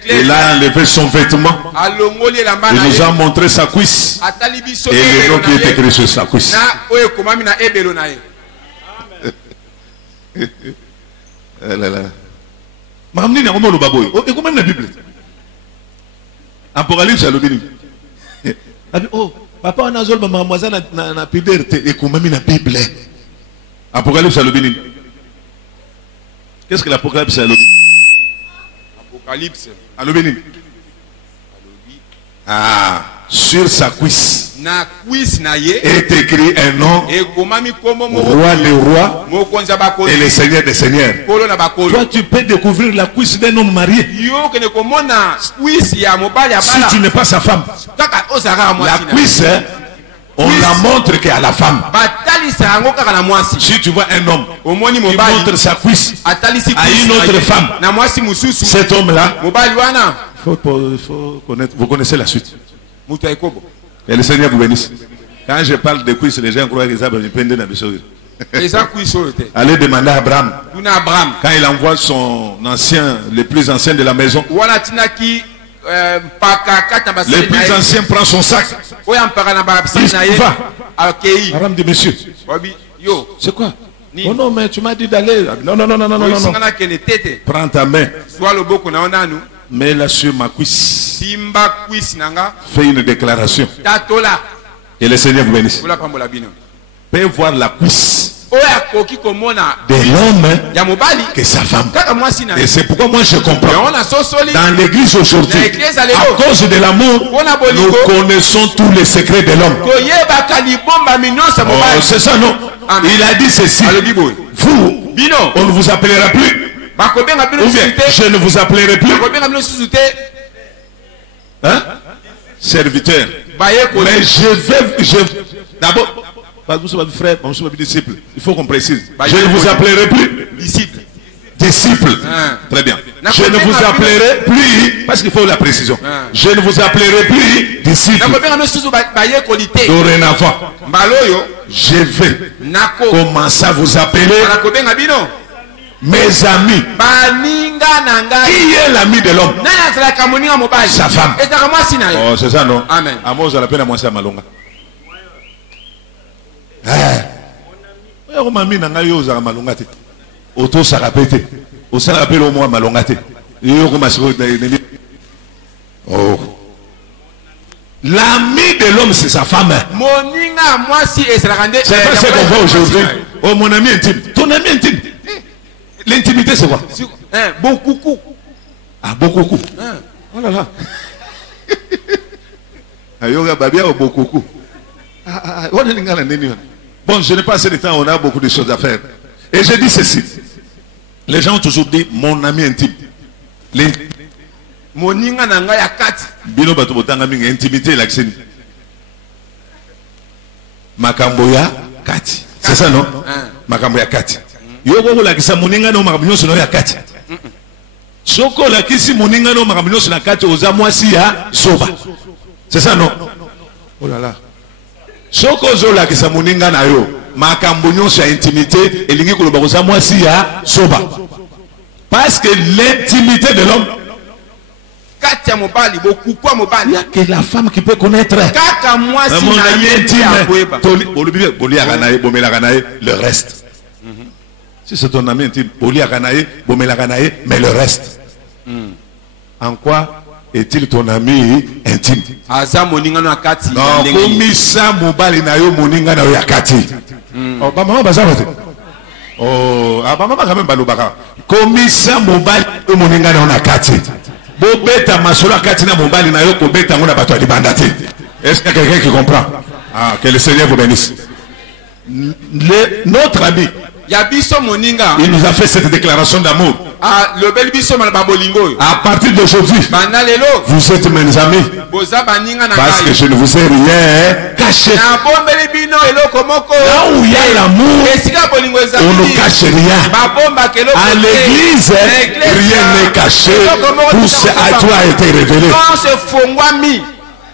il a enlevé son vêtement, il nous a montré sa cuisse et le nom qui est écrit sur sa cuisse. Apocalypse à l'obéni. Oh, papa, on a zol mademoiselle na puderte et comme na Bible. Apocalypse à l'obéni. Qu'est-ce que l'Apocalypse à l'obéni? Apocalypse à l'obéni. Ah, sur sa cuisse est écrit un nom, roi des rois et le seigneur des seigneurs. Toi, tu peux découvrir la cuisse d'un homme marié. Si tu n'es pas sa femme, la cuisse, on la montre qu'à la femme. Si tu vois un homme qui montre sa cuisse à une autre femme, cet homme-là, il faut connaître. Vous connaissez la suite. Et le Seigneur vous bénisse. Quand je parle de cuisse, les gens croient que ça va dépendre de la chose. Allez demander à Abraham. Quand il envoie son ancien, le plus ancien de la maison, le plus ancien prend son sac. Il va. Abraham dit, monsieur, c'est quoi? Oh non, mais tu m'as dit d'aller. Non. Prends ta main. Mets-la sur ma cuisse. Fais une déclaration. Et le Seigneur vous bénisse. Peut voir la cuisse de l'homme que sa femme. Et c'est pourquoi moi je comprends. Dans l'église aujourd'hui, à cause de l'amour, nous connaissons tous les secrets de l'homme. Oh, c'est ça, non? Il a dit ceci. Vous, on ne vous appellera plus. Ou bien, je ne vous appellerai plus. Hein? Serviteur. Mais d'abord, frère, disciple. Il faut qu'on précise. Je ne vous appellerai plus disciple. Très bien. Je ne vous appellerai plus, parce qu'il faut la précision. Je ne vous appellerai plus disciple. Dorénavant, je vais commencer à vous appeler mes amis. Qui est l'ami de l'homme? Sa femme. Oh, c'est ça, non? Amen. Amos à la peine à moi, c'est à Malonga. Auto sarapete. Au sarapete au moins Malongate. Oh. L'ami de l'homme, c'est sa femme. C'est pas ce qu'on voit aujourd'hui. Oh, mon ami intime. Ton ami intime. L'intimité, c'est quoi? Bon coucou. Ah, bon coucou. Oh là là. Ayoga babia au bon coucou. Bon, je n'ai pas assez de temps, on a beaucoup de choses à faire. Et je dis ceci. Les gens ont toujours dit mon ami intime. Moninga nanga ya kati. Bino bato botanga mingi intimité l'accent. Makamboya kati. C'est ça, non? Makambo ya kati. Yoko la kisa moninga no makambo nyonso no ya kati. Soko la kisi moninga no makambo nyonso na kati oza mwasi ya soba. C'est ça, non? Oh là là. Soko zo la kisa moninga na yo makambo nyonso ya intimité elingi koloba oza mwasi ya soba. Parce que l'intimité de l'homme, il n'y a que la femme qui peut connaître. Mon ami intime, le reste. Si c'est ton ami intime, mais le reste. En quoi est-il ton ami intime? Non, komisa mobali na yo moninga na yo yakati. Oh, maman bazarote. Oh, maman quand même balobaka. Komisa mobali yo moninga na yo nakati. Bobeta masolo akati na mobali na yo ko beta ngona bato libanda te. Est-ce qu'il y a quelqu'un qui comprend? Ah, que le Seigneur vous bénisse. Notre ami, il nous a fait cette déclaration d'amour. À partir d'aujourd'hui, vous êtes mes amis. Parce que je ne vous ai rien caché. Là où il y a l'amour, on ne cache rien. À l'église, rien n'est caché. Tout ce à toi a été révélé.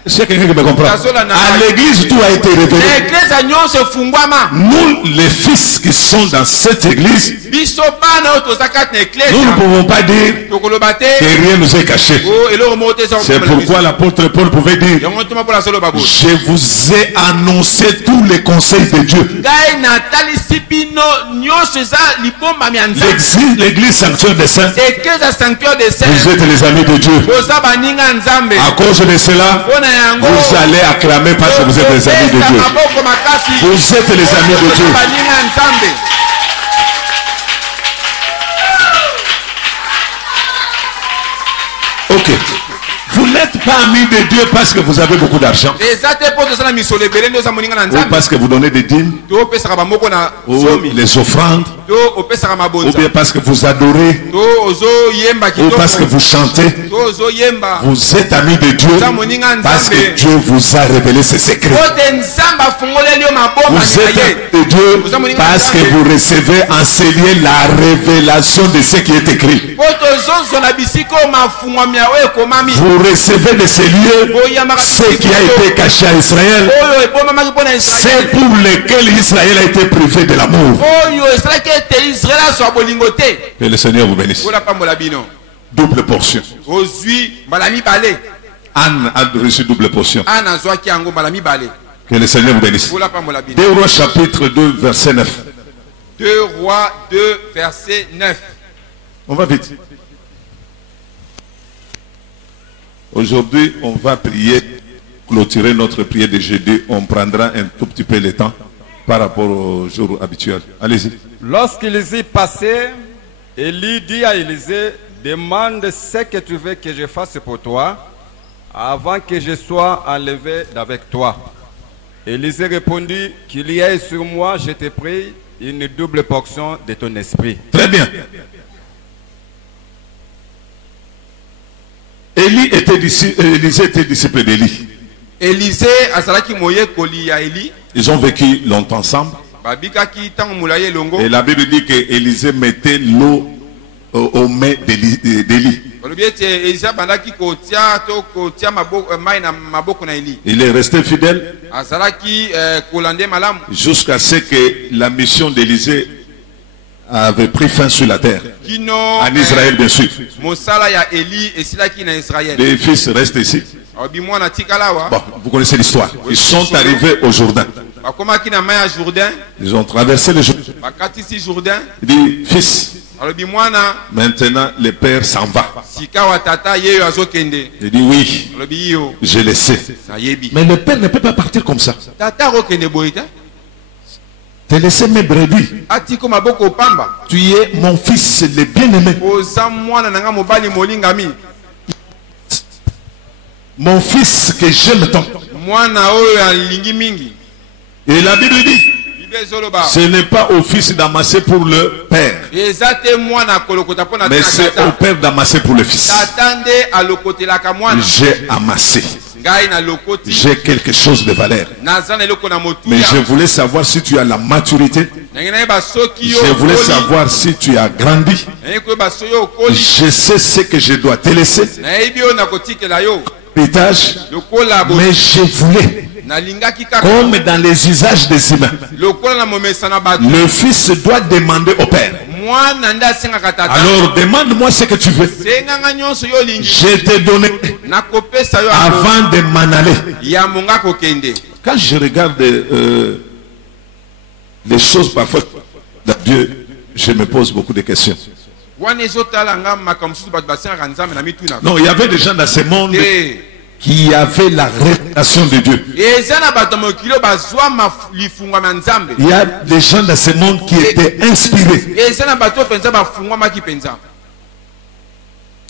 C'est quelqu'un qui me comprend. À l'église, tout a été révélé. Nous, les fils qui sont dans cette église, nous ne pouvons pas dire que rien nous est caché. C'est pourquoi l'apôtre Paul pouvait dire: je vous ai annoncé tous les conseils de Dieu. L'église sanctuaire des saints, vous êtes les amis de Dieu. À cause de cela, vous allez acclamer parce que vous êtes les amis de Dieu. Vous êtes les amis de Dieu. Ok. Vous n'êtes pas amis de Dieu parce que vous avez beaucoup d'argent. Ou parce que vous donnez des dîmes. Ou les offrandes. Ou bien parce que vous adorez. Ou parce que vous chantez. Vous êtes amis de Dieu parce que Dieu vous a révélé ses secrets. Vous êtes amis de Dieu parce que vous recevez en ces lieux la révélation de ce qui est écrit. Vous recevez de ces lieux ce qui a été caché à Israël, c'est pour lequel Israël a été privé de l'amour. Que le Seigneur vous bénisse. Double portion. Anne a reçu double portion. Que le Seigneur vous bénisse. 2 Rois chapitre 2 verset 9. 2 Rois 2 verset 9. On va vite. Aujourd'hui, on va prier, clôturer notre prière de jeudi. On prendra un tout petit peu le temps par rapport au jour habituel. Allez-y. Lorsqu'ils y passaient, Élie dit à Élisée: demande ce que tu veux que je fasse pour toi avant que je sois enlevé d'avec toi. Élisée répondit: qu'il y ait sur moi, je te prie, une double portion de ton esprit. Très bien. Élisée était disciple d'Élie. Ils ont vécu longtemps ensemble. Et la Bible dit que Élisée mettait l'eau aux mains d'Élie. Il est resté fidèle jusqu'à ce que la mission d'Élisée avait pris fin sur la terre. En Israël, bien sûr. Les fils restent ici. Bon, vous connaissez l'histoire. Ils sont arrivés au Jourdain. Ils ont traversé le Jourdain. Il dit: fils, maintenant le père s'en va. Il dit: oui, je le sais. Mais le père ne peut pas partir comme ça. Te laisser mes brebis. Tu es mon fils le bien-aimé. Mon fils que j'aime tant. Et la Bible dit: ce n'est pas au fils d'amasser pour le père, mais c'est au père d'amasser pour le fils. J'ai amassé. j'ai quelque chose de valeur. Mais je voulais savoir si tu as la maturité. Je voulais savoir si tu as grandi. Je sais ce que je dois te laisser. Héritage. Mais je voulais, comme dans les usages des humains, le fils doit demander au père. Alors demande-moi ce que tu veux. Je t'ai donné avant de m'en aller. Quand je regarde les choses parfois de Dieu, je me pose beaucoup de questions. Non, il y avait des gens dans ce monde qui avaient la révélation de Dieu. Il y a des gens dans ce monde qui étaient inspirés.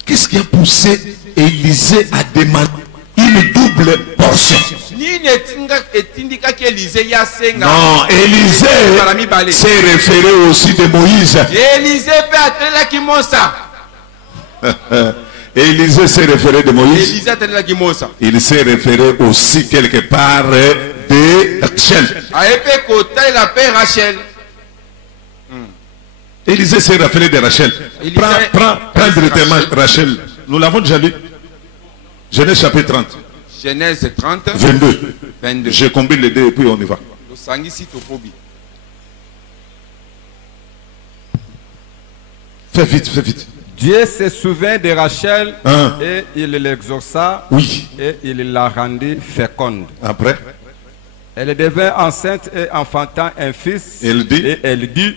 Qu'est-ce qui a poussé Élisée à demander une double portion? Non, Élisée s'est référé aussi de Moïse. Élisée s'est référé de Moïse. Il s'est référé aussi quelque part de Rachel. Élisée s'est référé de Rachel. Prends directement Rachel. Nous l'avons déjà lu. Genèse chapitre 30. Genèse 30. 22. Je combine les deux et puis on y va. Fais vite, fais vite. Dieu se souvint de Rachel et il l'exauça et il la rendit féconde. Après, elle devint enceinte et enfantant un fils. Elle dit, et elle dit,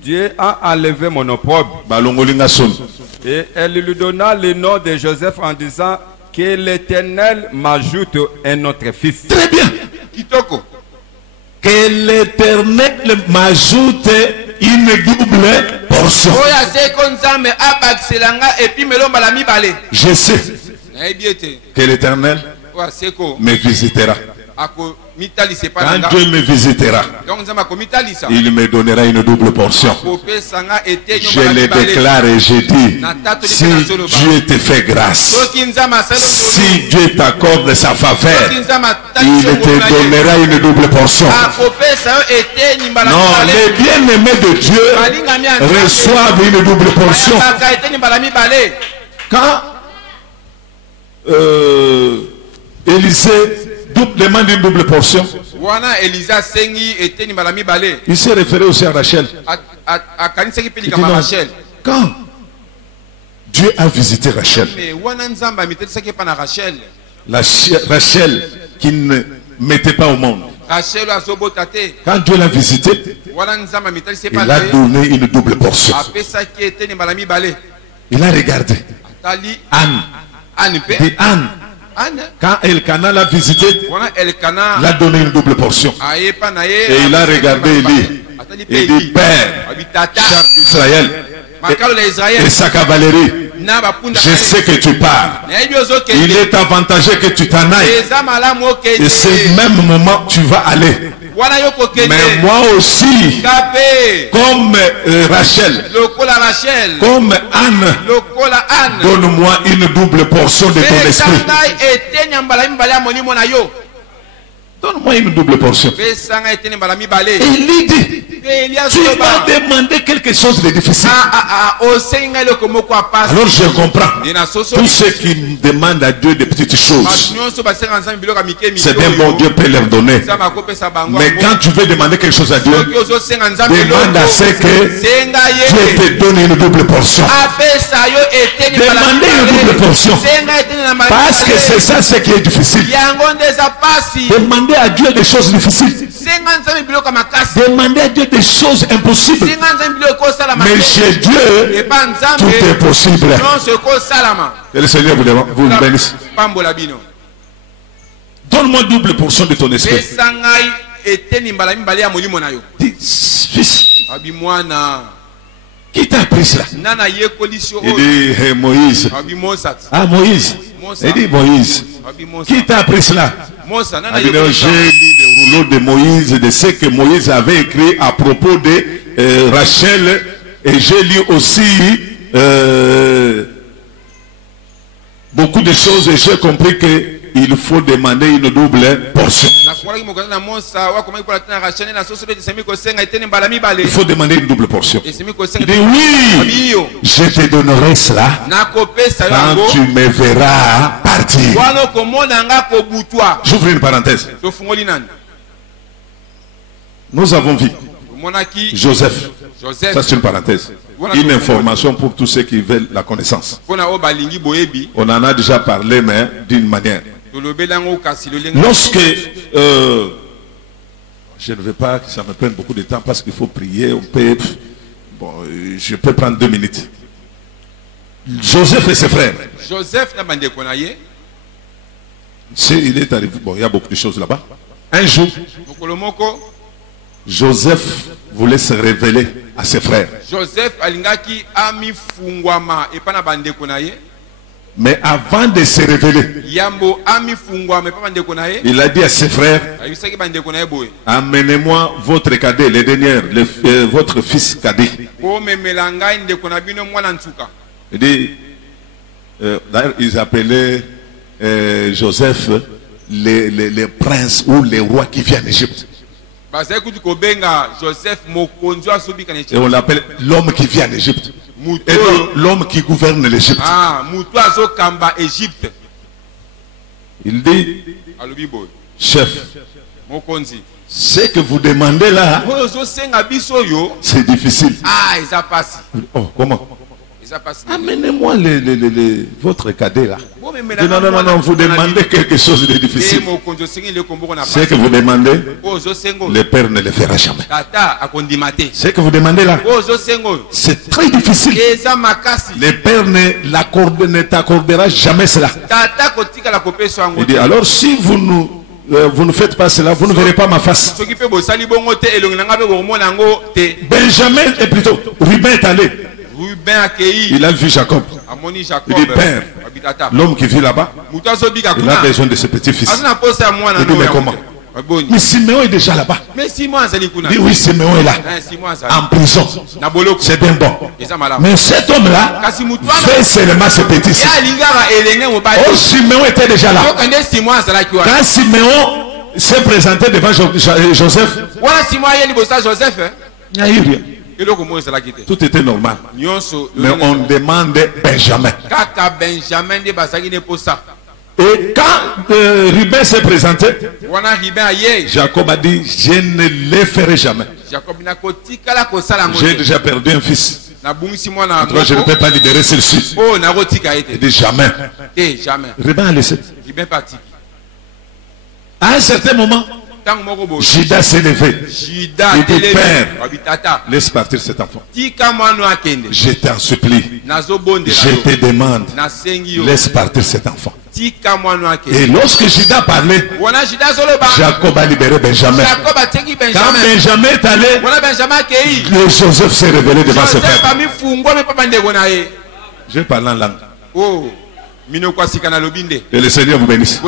Dieu a enlevé mon opprobre. Et elle lui donna le nom de Joseph en disant que l'Éternel m'ajoute un autre fils. Très bien. Kitoko. Que l'Éternel m'ajoute une double portion. Je sais que l'Éternel me visitera. Quand Dieu me visitera, il me donnera une double portion. Je le déclare et je dis, si Dieu te fait grâce, si Dieu t'accorde sa faveur, il te donnera une double portion. Non, les bien-aimés de Dieu reçoivent une double portion. Quand Élisée demande une double portion, il s'est référé aussi à Rachel. Quand Dieu a visité Rachel, Rachel qui ne mettait pas au monde, quand Dieu l'a visité, il a donné une double portion. Il a regardé Anne. Quand Elkana l'a visité, il a donné une double portion. Et il a regardé et dit, Père, char d'Israël et sa cavalerie, je sais que tu pars. Il est avantageux que tu t'en ailles. Et ce même moment, tu vas aller. Mais moi aussi, comme Rachel, comme Anne, donne-moi une double portion de ton esprit. Donne-moi une double portion. Et il lui dit, tu vas demander quelque chose de difficile. Alors je comprends. Tous ceux qui demandent à Dieu des petites choses, c'est bien bon, Dieu peut leur donner. Mais quand tu veux demander quelque chose à Dieu, demande à ce que Dieu te donne une double portion. Demandez une double portion. Parce que c'est ça ce qui est difficile. Demandez à Dieu des choses difficiles. Demandez à Dieu des choses impossibles. Mais chez Dieu, tout est possible. Et le Seigneur vous bénisse. Donne-moi double portion de ton esprit. Dis, fils, qui t'a appris cela? Il dit, hey, Moïse. Ah, Moïse. Il dit, Moïse. Qui t'a appris cela? J'ai lu le rouleau de Moïse, de ce que Moïse avait écrit à propos de Rachel. Et j'ai lu aussi beaucoup de choses et j'ai compris que il faut demander une double portion. Il faut demander une double portion. Il dit oui, je te donnerai cela quand tu me verras partir. J'ouvre une parenthèse. Nous avons vu Joseph. Ça c'est une parenthèse. Une information pour tous ceux qui veulent la connaissance. On en a déjà parlé, mais d'une manière. Lorsque je ne veux pas que ça me prenne beaucoup de temps parce qu'il faut prier, on peut, bon, je peux prendre 2 minutes. Joseph et ses frères. Joseph il est arrivé. Bon, il y a beaucoup de choses là-bas. Un jour, Joseph voulait se révéler à ses frères. Mais avant de se révéler, il a dit à ses frères, amenez-moi votre cadet, le dernier, votre fils cadet. Il dit, d'ailleurs ils appelaient Joseph les princes ou les rois qui viennent d'Égypte. Et on l'appelle l'homme qui vient d'Égypte. Et l'homme qui gouverne l'Égypte. Il dit, chef, ce que vous demandez là, c'est difficile. Oh, comment? Amenez-moi votre cadet là. Non, vous demandez quelque chose de difficile. Ce que vous demandez, le Père ne le fera jamais. Ce que vous demandez là, c'est très difficile. Le Père ne t'accordera jamais cela. Il dit, alors si vous ne faites pas cela, vous ne verrez pas ma face. Benjamin est plutôt, Ruben est allé. Il a vu Jacob. Il dit, Père, l'homme qui vit là-bas, il a besoin de ses petits-fils. Il dit, mais comment? Mais Siméon est déjà là-bas. Il dit, oui, Siméon est là, en prison. C'est bien bon. Mais cet homme-là fait seulement ses petits-fils. Oh, Siméon était déjà là. Quand Siméon s'est présenté devant Joseph, il n'y a eu rien. Tout était normal. Mais on demandait Benjamin. Et quand Ruben s'est présenté, Jacob a dit, je ne le ferai jamais. J'ai déjà perdu un fils. Toi, je ne peux pas libérer celui-ci. Il dit jamais. Ruben a laissé. À un certain moment, Judas s'est levé. Il dit, Père, laisse partir cet enfant. Je t'en supplie. Je te demande, laisse partir cet enfant. Et lorsque Judas parlait, Jacob a libéré Benjamin. Quand Benjamin est allé, le Joseph s'est révélé devant ses frères. Je parle en langue. Et le Seigneur vous bénisse.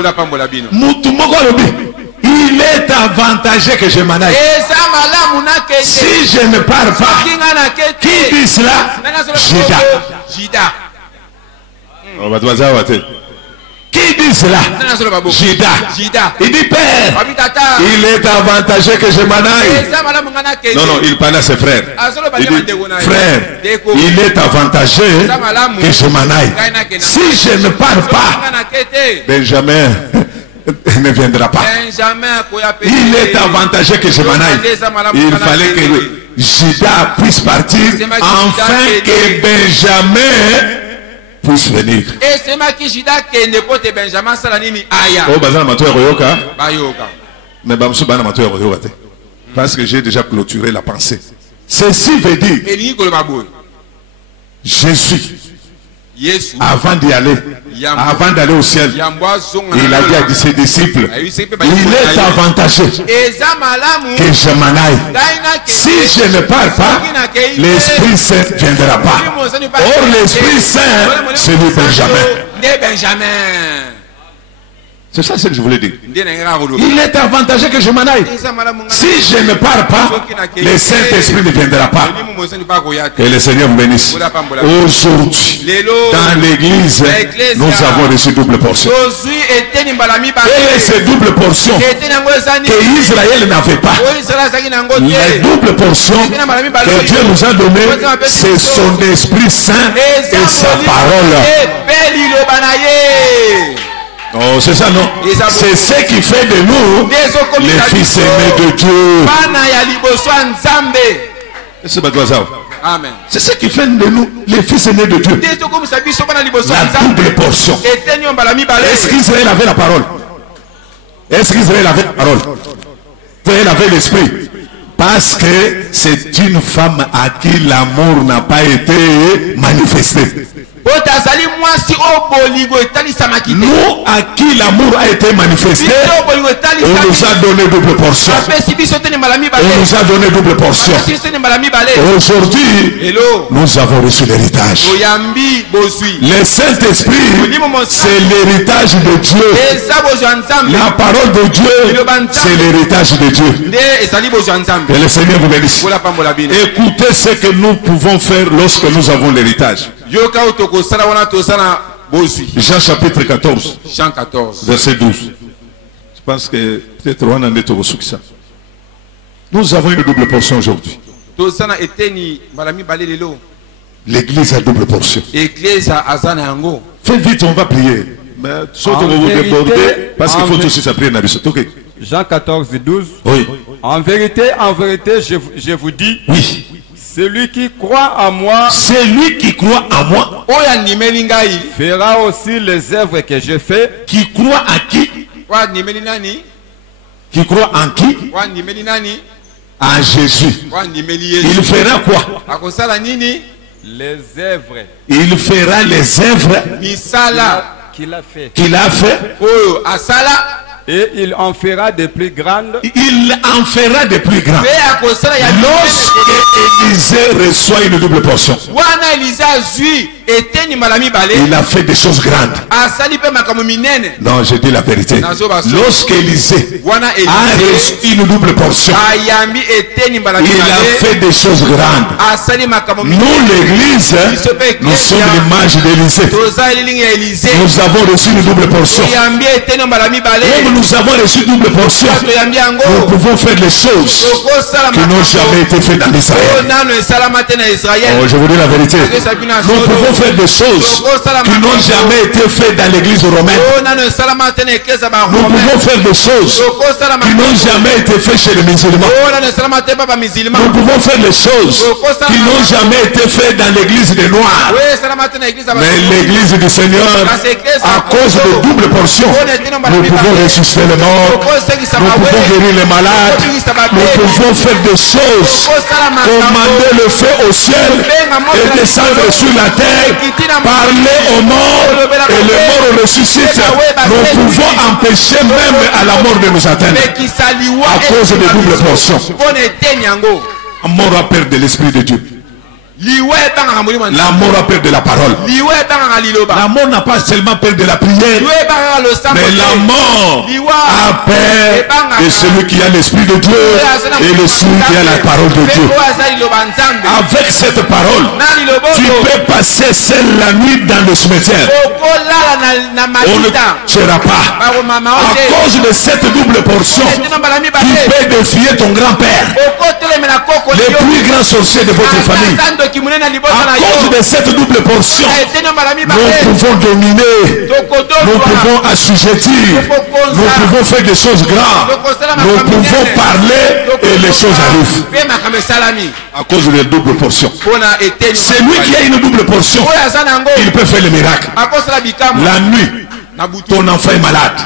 Il est avantagé que je m'en aille. Si je ne pars pas, qui dit cela? Judas. Qui dit cela? Judas. Il dit, Père, il est avantagé que je m'en aille. Non, il parle à ses frères. Il dit, frère, il est avantagé que je m'en aille. Si je ne pars pas, Benjamin ne viendra pas. Il est avantagé que je m'en aille. Il fallait que Judas puisse partir afin que Benjamin puisse venir. Parce que j'ai déjà clôturé la pensée. Ceci veut dire, Jésus, avant d'y aller, avant d'aller au ciel, il a dit à ses disciples, il est avantagé que je m'en aille. Si je ne pars pas, l'Esprit Saint ne viendra pas. Or l'Esprit Saint, c'est le Benjamin. C'est ça ce que je voulais dire. Il est avantageux que je m'en aille. Si je ne pars pas, le Saint-Esprit ne viendra pas. Que le Seigneur vous bénisse. Aujourd'hui, dans l'église, nous avons reçu double portion. Et ces doubles portions que Israël n'avait pas, les doubles portions que Dieu nous a données, c'est son Esprit Saint et sa parole. Oh, c'est ça, non? C'est ce qui fait de nous les fils aimés de Dieu. Amen. C'est ce qui fait de nous les fils aimés de Dieu. La double portion. Est-ce qu'Israël avait la parole? Est-ce qu'Israël avait la parole? Israël avait l'esprit. Parce que c'est une femme à qui l'amour n'a pas été manifesté. Nous, à qui l'amour a été manifesté, on nous a donné double portion. On nous a donné double portion. Aujourd'hui, nous avons reçu l'héritage. Le Saint-Esprit, c'est l'héritage de Dieu. La parole de Dieu, c'est l'héritage de Dieu. Que le Seigneur vous bénisse. Écoutez ce que nous pouvons faire lorsque nous avons l'héritage. Jean chapitre 14. Jean 14. Verset 12. Je pense que peut-être on en est au ça. Nous avons une double portion aujourd'hui. L'église a double portion. Faites vite, on va prier. Mais surtout vous déborder parce qu'il faut aussi s'appeler Nabiso. Jean 14 et 12. Oui. En vérité, je vous dis. Oui. Celui qui croit en moi, fera aussi les œuvres que je fais. Qui croit à qui? Qui croit en qui? À Jésus. Il fera quoi? Les œuvres. Il fera les œuvres qu'il a fait. Et il en fera de plus grandes. Il en fera de plus grandes. Lorsque Élisée reçoit une double portion, il a fait des choses grandes. Non, je dis la vérité. Lorsque Élisée a reçu une double portion, il a fait des choses grandes. Nous, l'église, nous sommes l'image d'Élisée. Nous avons reçu une double portion. Nous avons reçu une double portion. Nous pouvons faire les choses qui n'ont jamais été faites dans Israël. Oh, je vous dis la vérité. Nous pouvons faire des choses qui n'ont jamais été faites dans l'église romaine. Nous pouvons faire des choses qui n'ont jamais été faites chez les musulmans. Nous pouvons faire des choses qui n'ont jamais été faites dans l'église des Noirs. Mais l'église du Seigneur, à cause de double portion, nous pouvons ressusciter les morts, nous pouvons guérir les malades, nous pouvons faire des choses, commander le feu au ciel et descendre sur la terre, parler aux morts et les morts ressuscitent. Nous pouvons empêcher même à la mort de nous atteindre à cause de double portion. La mort a peur de l'Esprit de Dieu. La mort a peur de la parole. La mort n'a pas seulement peur de la prière, mais la mort a peur de celui qui a l'Esprit de Dieu et de celui qui a la parole de Dieu. Avec cette parole, tu peux passer seul la nuit dans le cimetière. On ne sera pas. À cause de cette double portion, tu peux défier ton grand-père, les plus grands sorciers de votre famille. À cause de cette double portion, nous pouvons dominer, nous pouvons assujettir, nous pouvons faire des choses grandes, nous pouvons parler et les choses arrivent. À cause de la double portion. Celui qui a une double portion, il peut faire le miracle. La nuit, ton enfant est malade,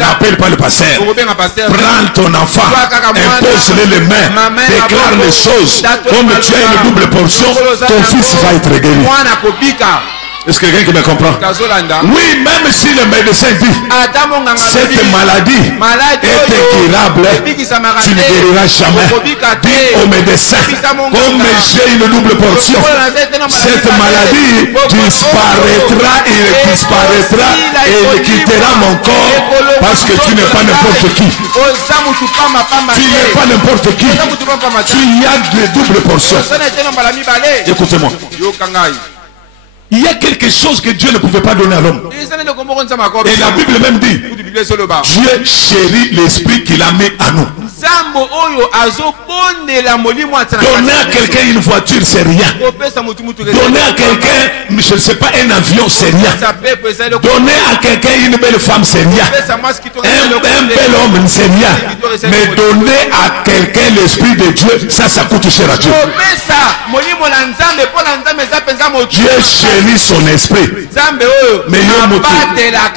n'appelle pas le pasteur, prends ton enfant, impose-le les mains, déclare les choses. Comme tu as une double portion, ton fils va être guéri. Est-ce que quelqu'un qui me comprend? Oui, même si le médecin dit cette maladie est incurable, tu ne guériras jamais. Dis au médecin, comme j'ai une double portion, cette maladie disparaîtra, il disparaîtra et il quittera mon corps parce que tu n'es pas n'importe qui. Tu n'es pas n'importe qui. Tu y as de double portion. Écoutez-moi. Il y a quelque chose que Dieu ne pouvait pas donner à l'homme. Et la Bible même dit, Dieu chérit l'esprit qu'il a mis à nous. Donner à quelqu'un une voiture, c'est rien. Donner à quelqu'un, je ne sais pas, un avion, c'est rien. Donner à quelqu'un une belle femme, c'est rien. Un bel homme, c'est rien. Mais donner à quelqu'un l'esprit de Dieu, ça coûte cher à Dieu. Dieu chérit son esprit. Mais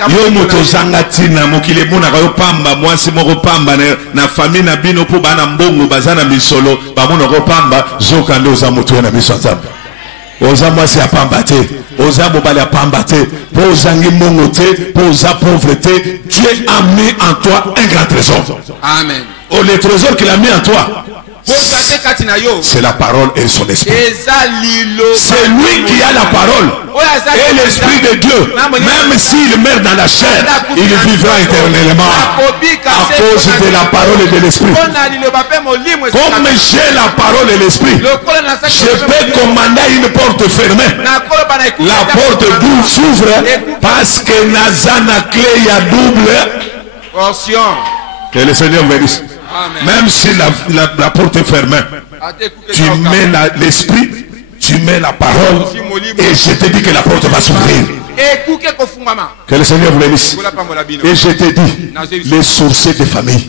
yo moto zangatina mokile mona yo pamba mwasi moko pamba na famille na bino po bana mbongo bazana misolo bamona ko pamba zoka ndo za moto na biso nzambe. Oza mwasi ya pamba te, oza mobali ya pamba te, po ozangi mbongo te, po oza pauvreté, Dieu a mis en toi un grand trésor. Amen. Oh, le trésor qu'il a mis en toi, c'est la parole et son esprit. C'est lui qui a la parole et l'esprit de Dieu. Même s'il meurt dans la chair, il vivra éternellement à cause de la parole et de l'esprit. Comme j'ai la parole et l'esprit, je peux commander une porte fermée. La porte s'ouvre parce que Nazana clé y a double. Que le Seigneur bénisse. Même si la porte est fermée, tu mets l'esprit, tu mets la parole et je te dis que la porte va s'ouvrir. Que le Seigneur vous bénisse. Et je te dis, les sorciers de famille,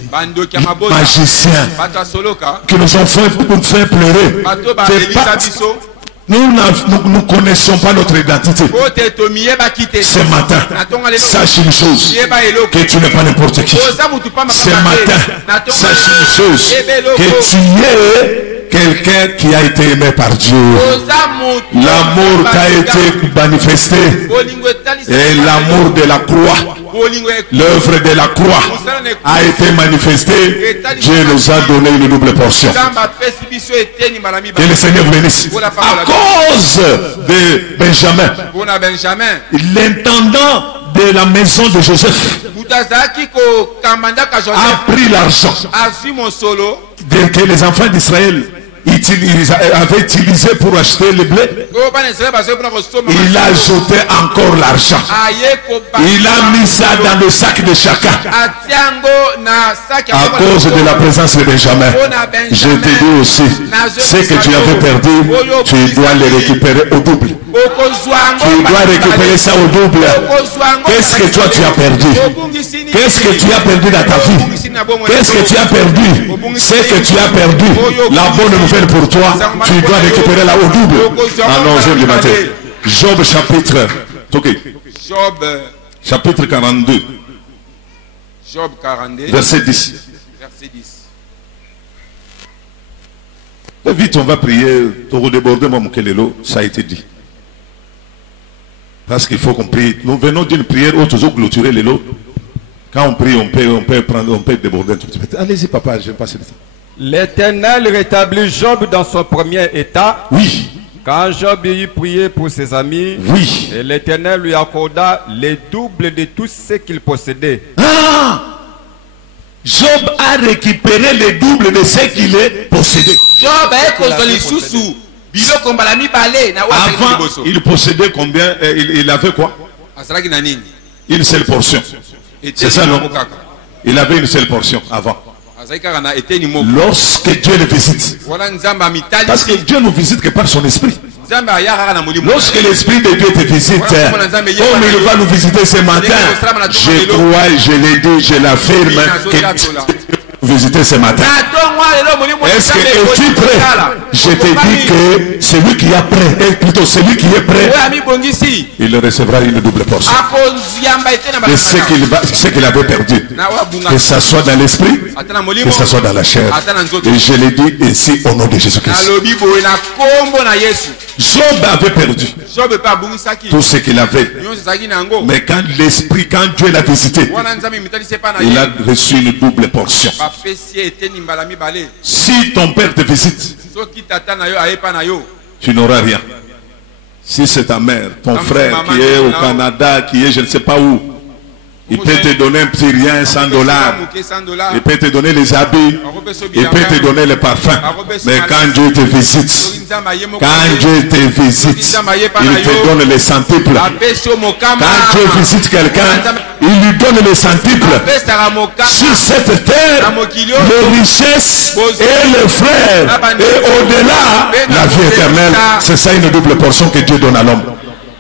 magiciens qui nous ont fait pleurer, nous ne connaissons pas notre identité. Ce matin, sache une chose, que tu n'es pas n'importe qui. Ce matin, sache une chose, que tu es quelqu'un qui a été aimé par Dieu. L'amour t'a été manifesté. Et l'amour de la croix, l'œuvre de la croix a été manifestée. Dieu nous a donné une double portion. Que le Seigneur vous bénisse. À cause de Benjamin, l'intendant de la maison de Joseph a pris l'argent que les enfants d'Israël avaient utilisé pour acheter le blé. Il a jeté encore l'argent. Il a mis ça dans le sac de chacun. À cause de la présence de Benjamin, je te dis aussi, ce que tu avais perdu, tu dois le récupérer au double. Tu dois récupérer ça au double. Qu'est-ce que toi tu as perdu? Qu'est-ce que tu as perdu dans ta vie? Qu'est-ce que tu as perdu? Ce que tu as perdu, la bonne nouvelle pour toi, tu dois récupérer là au double. Allons-y du matin. Job chapitre, chapitre 42. Job 42. Verset 10. Vite, on va prier. Pour déborder mon kelelo, ça a été dit. Parce qu'il faut qu'on prie. Nous venons d'une prière où toujours clôturer les lots. Quand on prie, on peut prendre, on peut déborder un tout petit peu. Allez-y, papa, je vais passer le temps. L'Éternel rétablit Job dans son premier état. Oui. Quand Job eut prié pour ses amis, oui. Et l'Éternel lui accorda les doubles de tout ce qu'il possédait. Ah! Job a récupéré les doubles de ce qu'il est possédé. Avant, il possédait combien? Il avait quoi? Une seule portion. C'est ça, non? Il avait une seule portion avant. Lorsque Dieu le visite, parce que Dieu nous visite que par son esprit. Lorsque l'esprit de Dieu te visite, comme il va nous visiter ce matin, je crois et je l'ai dit, je l'affirme, que visiter ce matin. Est-ce que es-tu prêt Je te dis que celui qui est prêt, plutôt celui qui est prêt, il recevra une double portion. Et ce qu'il avait perdu, que ce soit dans l'esprit, que ce soit dans la chair. Et je l'ai dit ici au nom de Jésus-Christ. Job avait perdu tout ce qu'il avait. Mais quand l'esprit, quand Dieu l'a visité, il a reçu une double portion. Si ton père te visite, tu n'auras rien. Si c'est ta mère, ton frère qui est au Canada, qui est je ne sais pas où, il peut te donner un petit rien, $100. Il peut te donner les habits. Il peut te donner les parfums. Mais quand Dieu te visite, il te donne les centiples. Quand Dieu visite quelqu'un, il lui donne les centiples. Sur cette terre, les richesses et les frères. Et au-delà, la vie éternelle. C'est ça une double portion que Dieu donne à l'homme.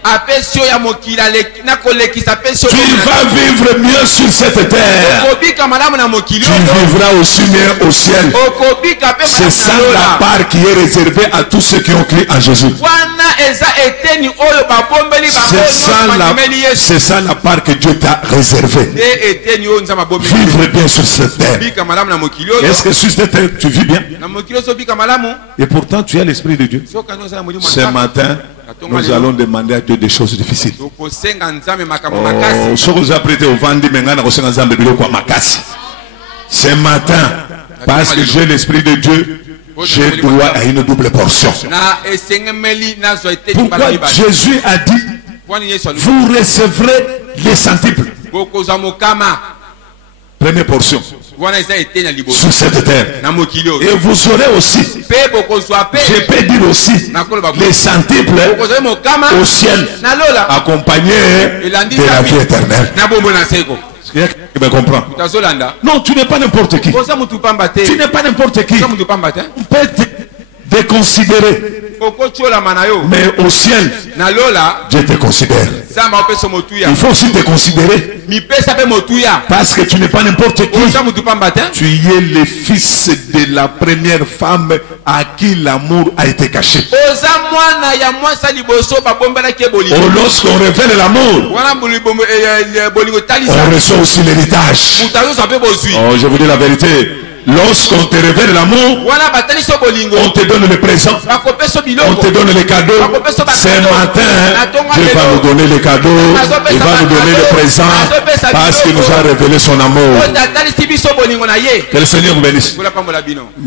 Tu vas vivre mieux sur cette terre. Tu vivras aussi mieux au ciel. C'est ça la part qui est réservée à tous ceux qui ont cru en Jésus. C'est ça la part que Dieu t'a réservée. Vivre bien sur cette terre. Est-ce que sur cette terre tu vis bien? Et pourtant tu as l'esprit de Dieu. Ce matin, nous allons demander à Dieu des choses difficiles. Ce matin, parce que j'ai l'esprit de Dieu, j'ai droit à une double portion. Pourquoi Jésus a dit, vous recevrez les centiples. Première portion sur cette terre. Et vous aurez aussi, je peux dire aussi, les centiples au ciel, accompagnés de la vie éternelle. Tu me comprends? Non, tu n'es pas n'importe qui. Tu n'es pas n'importe qui. On peut te déconsidérer. Mais au ciel, Dieu te considère. Il faut aussi te considérer. Parce que tu n'es pas n'importe qui. Tu es le fils de la première femme à qui l'amour a été caché. Lorsqu'on révèle l'amour, on reçoit aussi l'héritage. Oh, je vous dis la vérité. Lorsqu'on te révèle l'amour, on te donne le présent, on te donne les cadeaux. Ce matin, Dieu va nous donner les cadeaux, il va nous donner le présent, parce qu'il nous a révélé son amour. Que le Seigneur vous bénisse.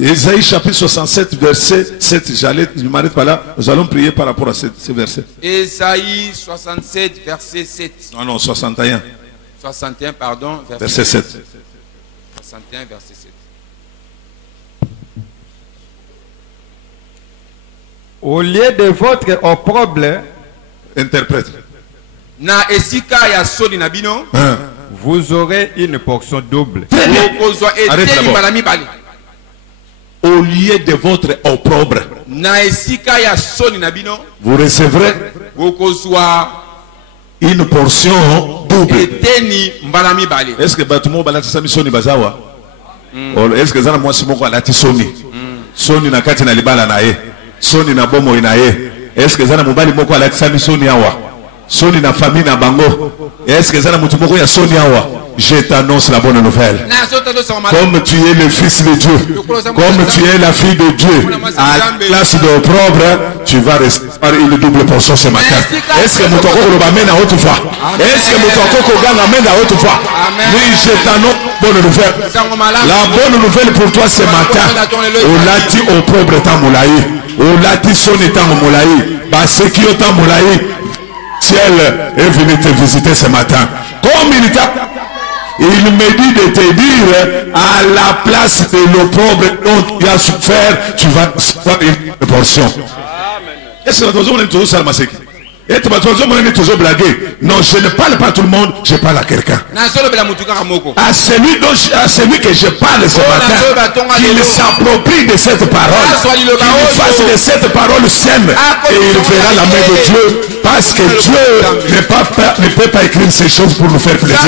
Ésaïe chapitre 67, verset 7. Je m'arrête pas là. Nous allons prier par rapport à ce verset. Ésaïe 67, verset 7. Non, 61. 61, pardon. Verset 7. 61, verset 7. Au lieu de votre opprobre, interprète. Vous aurez une portion double. Arrête d'abord. Au lieu de votre opprobre, vous recevrez une portion double. Est-ce que Batumo balati sami soni bazawa? Est-ce que zana mwasi moko alati soni? Soni na kati na libala na ye. Soni na bomo ina ye. Est-ce que zana mobali moko alati sami soni awa? Soni na famille na bango. Est-ce que zana mutu moko ya soni awa? Je t'annonce la bonne nouvelle. Comme tu es le fils de Dieu, comme tu es la fille de Dieu, à la place de l'opprobre, tu vas recevoir une double portion ce matin. Est-ce que Moutoko l'amène à haute voix? Est-ce que Moutoko l'amène à haute voix? Oui, je t'annonce la bonne nouvelle. La bonne nouvelle pour toi ce matin. Au lati opprobre ta moulaï. Au lati son état moulaï. Baseki ota moulaï. Ciel est venu te visiter ce matin. Comme il t'a... Il me dit de te dire, à la place de l'opprobre dont tu as souffert, tu vas avoir une portion. Est-ce que nous avons toujours salmaseki? Et tu vas toujours blaguer. Non, je ne parle pas à tout le monde, je parle à quelqu'un. À celui que je parle ce matin, qu'il s'approprie de cette parole, qu'il fasse de cette parole saine, et il verra la main de Dieu, parce que Dieu ne peut pas écrire ces choses pour nous faire plaisir.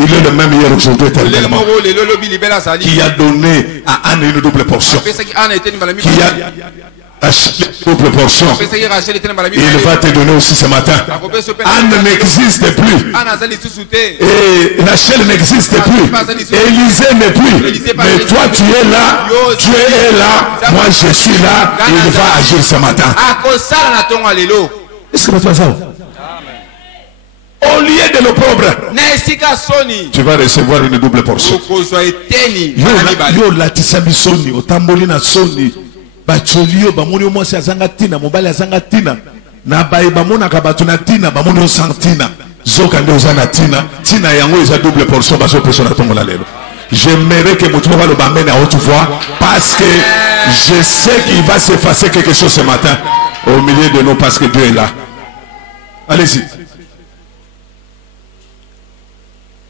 Il est le même hier, aujourd'hui, éternellement. Qui a donné à Anne une double portion. Qui a acheté une double portion. Il va te donner aussi ce matin. Anne n'existe plus. Et Rachel n'existe plus. Élisée n'est plus. Mais toi, tu es là. Dieu est là. Moi, je suis là. Il va agir ce matin. Est-ce que tu vas ça? Au lieu de l'opprobre, tu vas recevoir une double portion. Yo latisa bisoni, otamboli na soni, bacholio bamoni omwasi azanga tina, mobali azanga tina, na baye bamona kabatu na tina, bamoni osantina, zoka nde ozana tina, tina yango eza double portion baso peso na tongo la lelo. J'aimerais que mon va le bamene à haute voix parce que je sais qu'il va s'effacer quelque chose ce matin au milieu de nous parce que Dieu est là. Allez-y.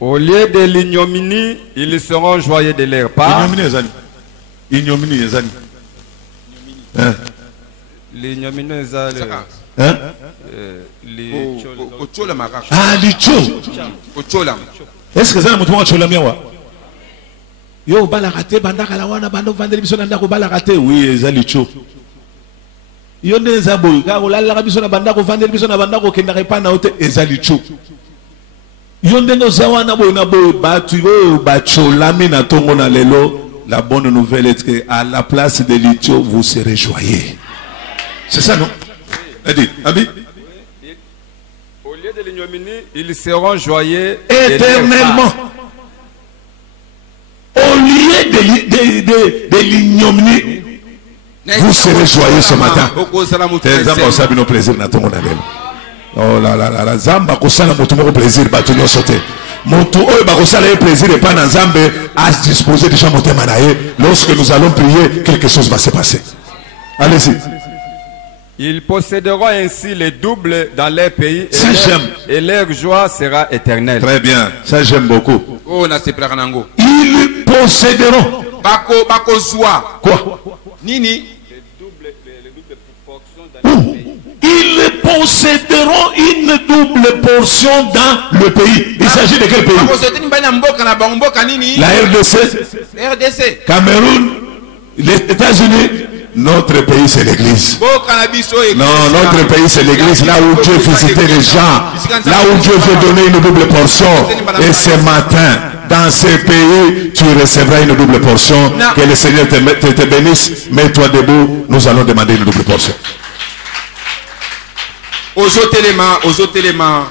Au lieu de l'ignominie, ils seront joyeux de leur part. Ignominie, les amis. L'ignominie, ah, l'icho. Est-ce que ça m'a montré la mienne? Yo, balarate, bandaka la wana, bando vandeli biso nanda ko balarate. Oui, eza l'icho. Yo ne zaboy, ka ko la biso na bandako vandeli biso na bandako kendaka pa na hote eza l'icho. La bonne nouvelle est qu'à la place de l'Éthiopie, vous serez joyeux. C'est ça, non? Abi? Au lieu de l'ignominie, ils seront joyeux éternellement. Au lieu de l'ignominie, vous serez joyeux ce matin. C'est ça, nos plaisirs. Oh là là là là, Zamba kosala moto moko plaisir batu no sauter. Moto oyo ba kosala plaisir et pas dans Zambe à se disposer déjà monter manaye. Lorsque nous allons prier, quelque chose va se passer. Allez-y. Ils posséderont ainsi les doubles dans leur pays et leur joie sera éternelle. Très bien, ça j'aime beaucoup. Oh na se prakanango. Ils posséderont. Bako joie. Quoi? Nini? Les doubles portions dans leur pays. Ils posséderont une double portion dans le pays. Il s'agit de quel pays? La RDC, Cameroun, les États-Unis. Notre pays c'est l'église. Non, notre pays c'est l'église. Là où Dieu visitait les gens. Là où Dieu veut donner une double portion. Et ce matin, dans ces pays, tu recevras une double portion. Que le Seigneur te bénisse. Mets-toi debout. Nous allons demander une double portion. Aux autres éléments.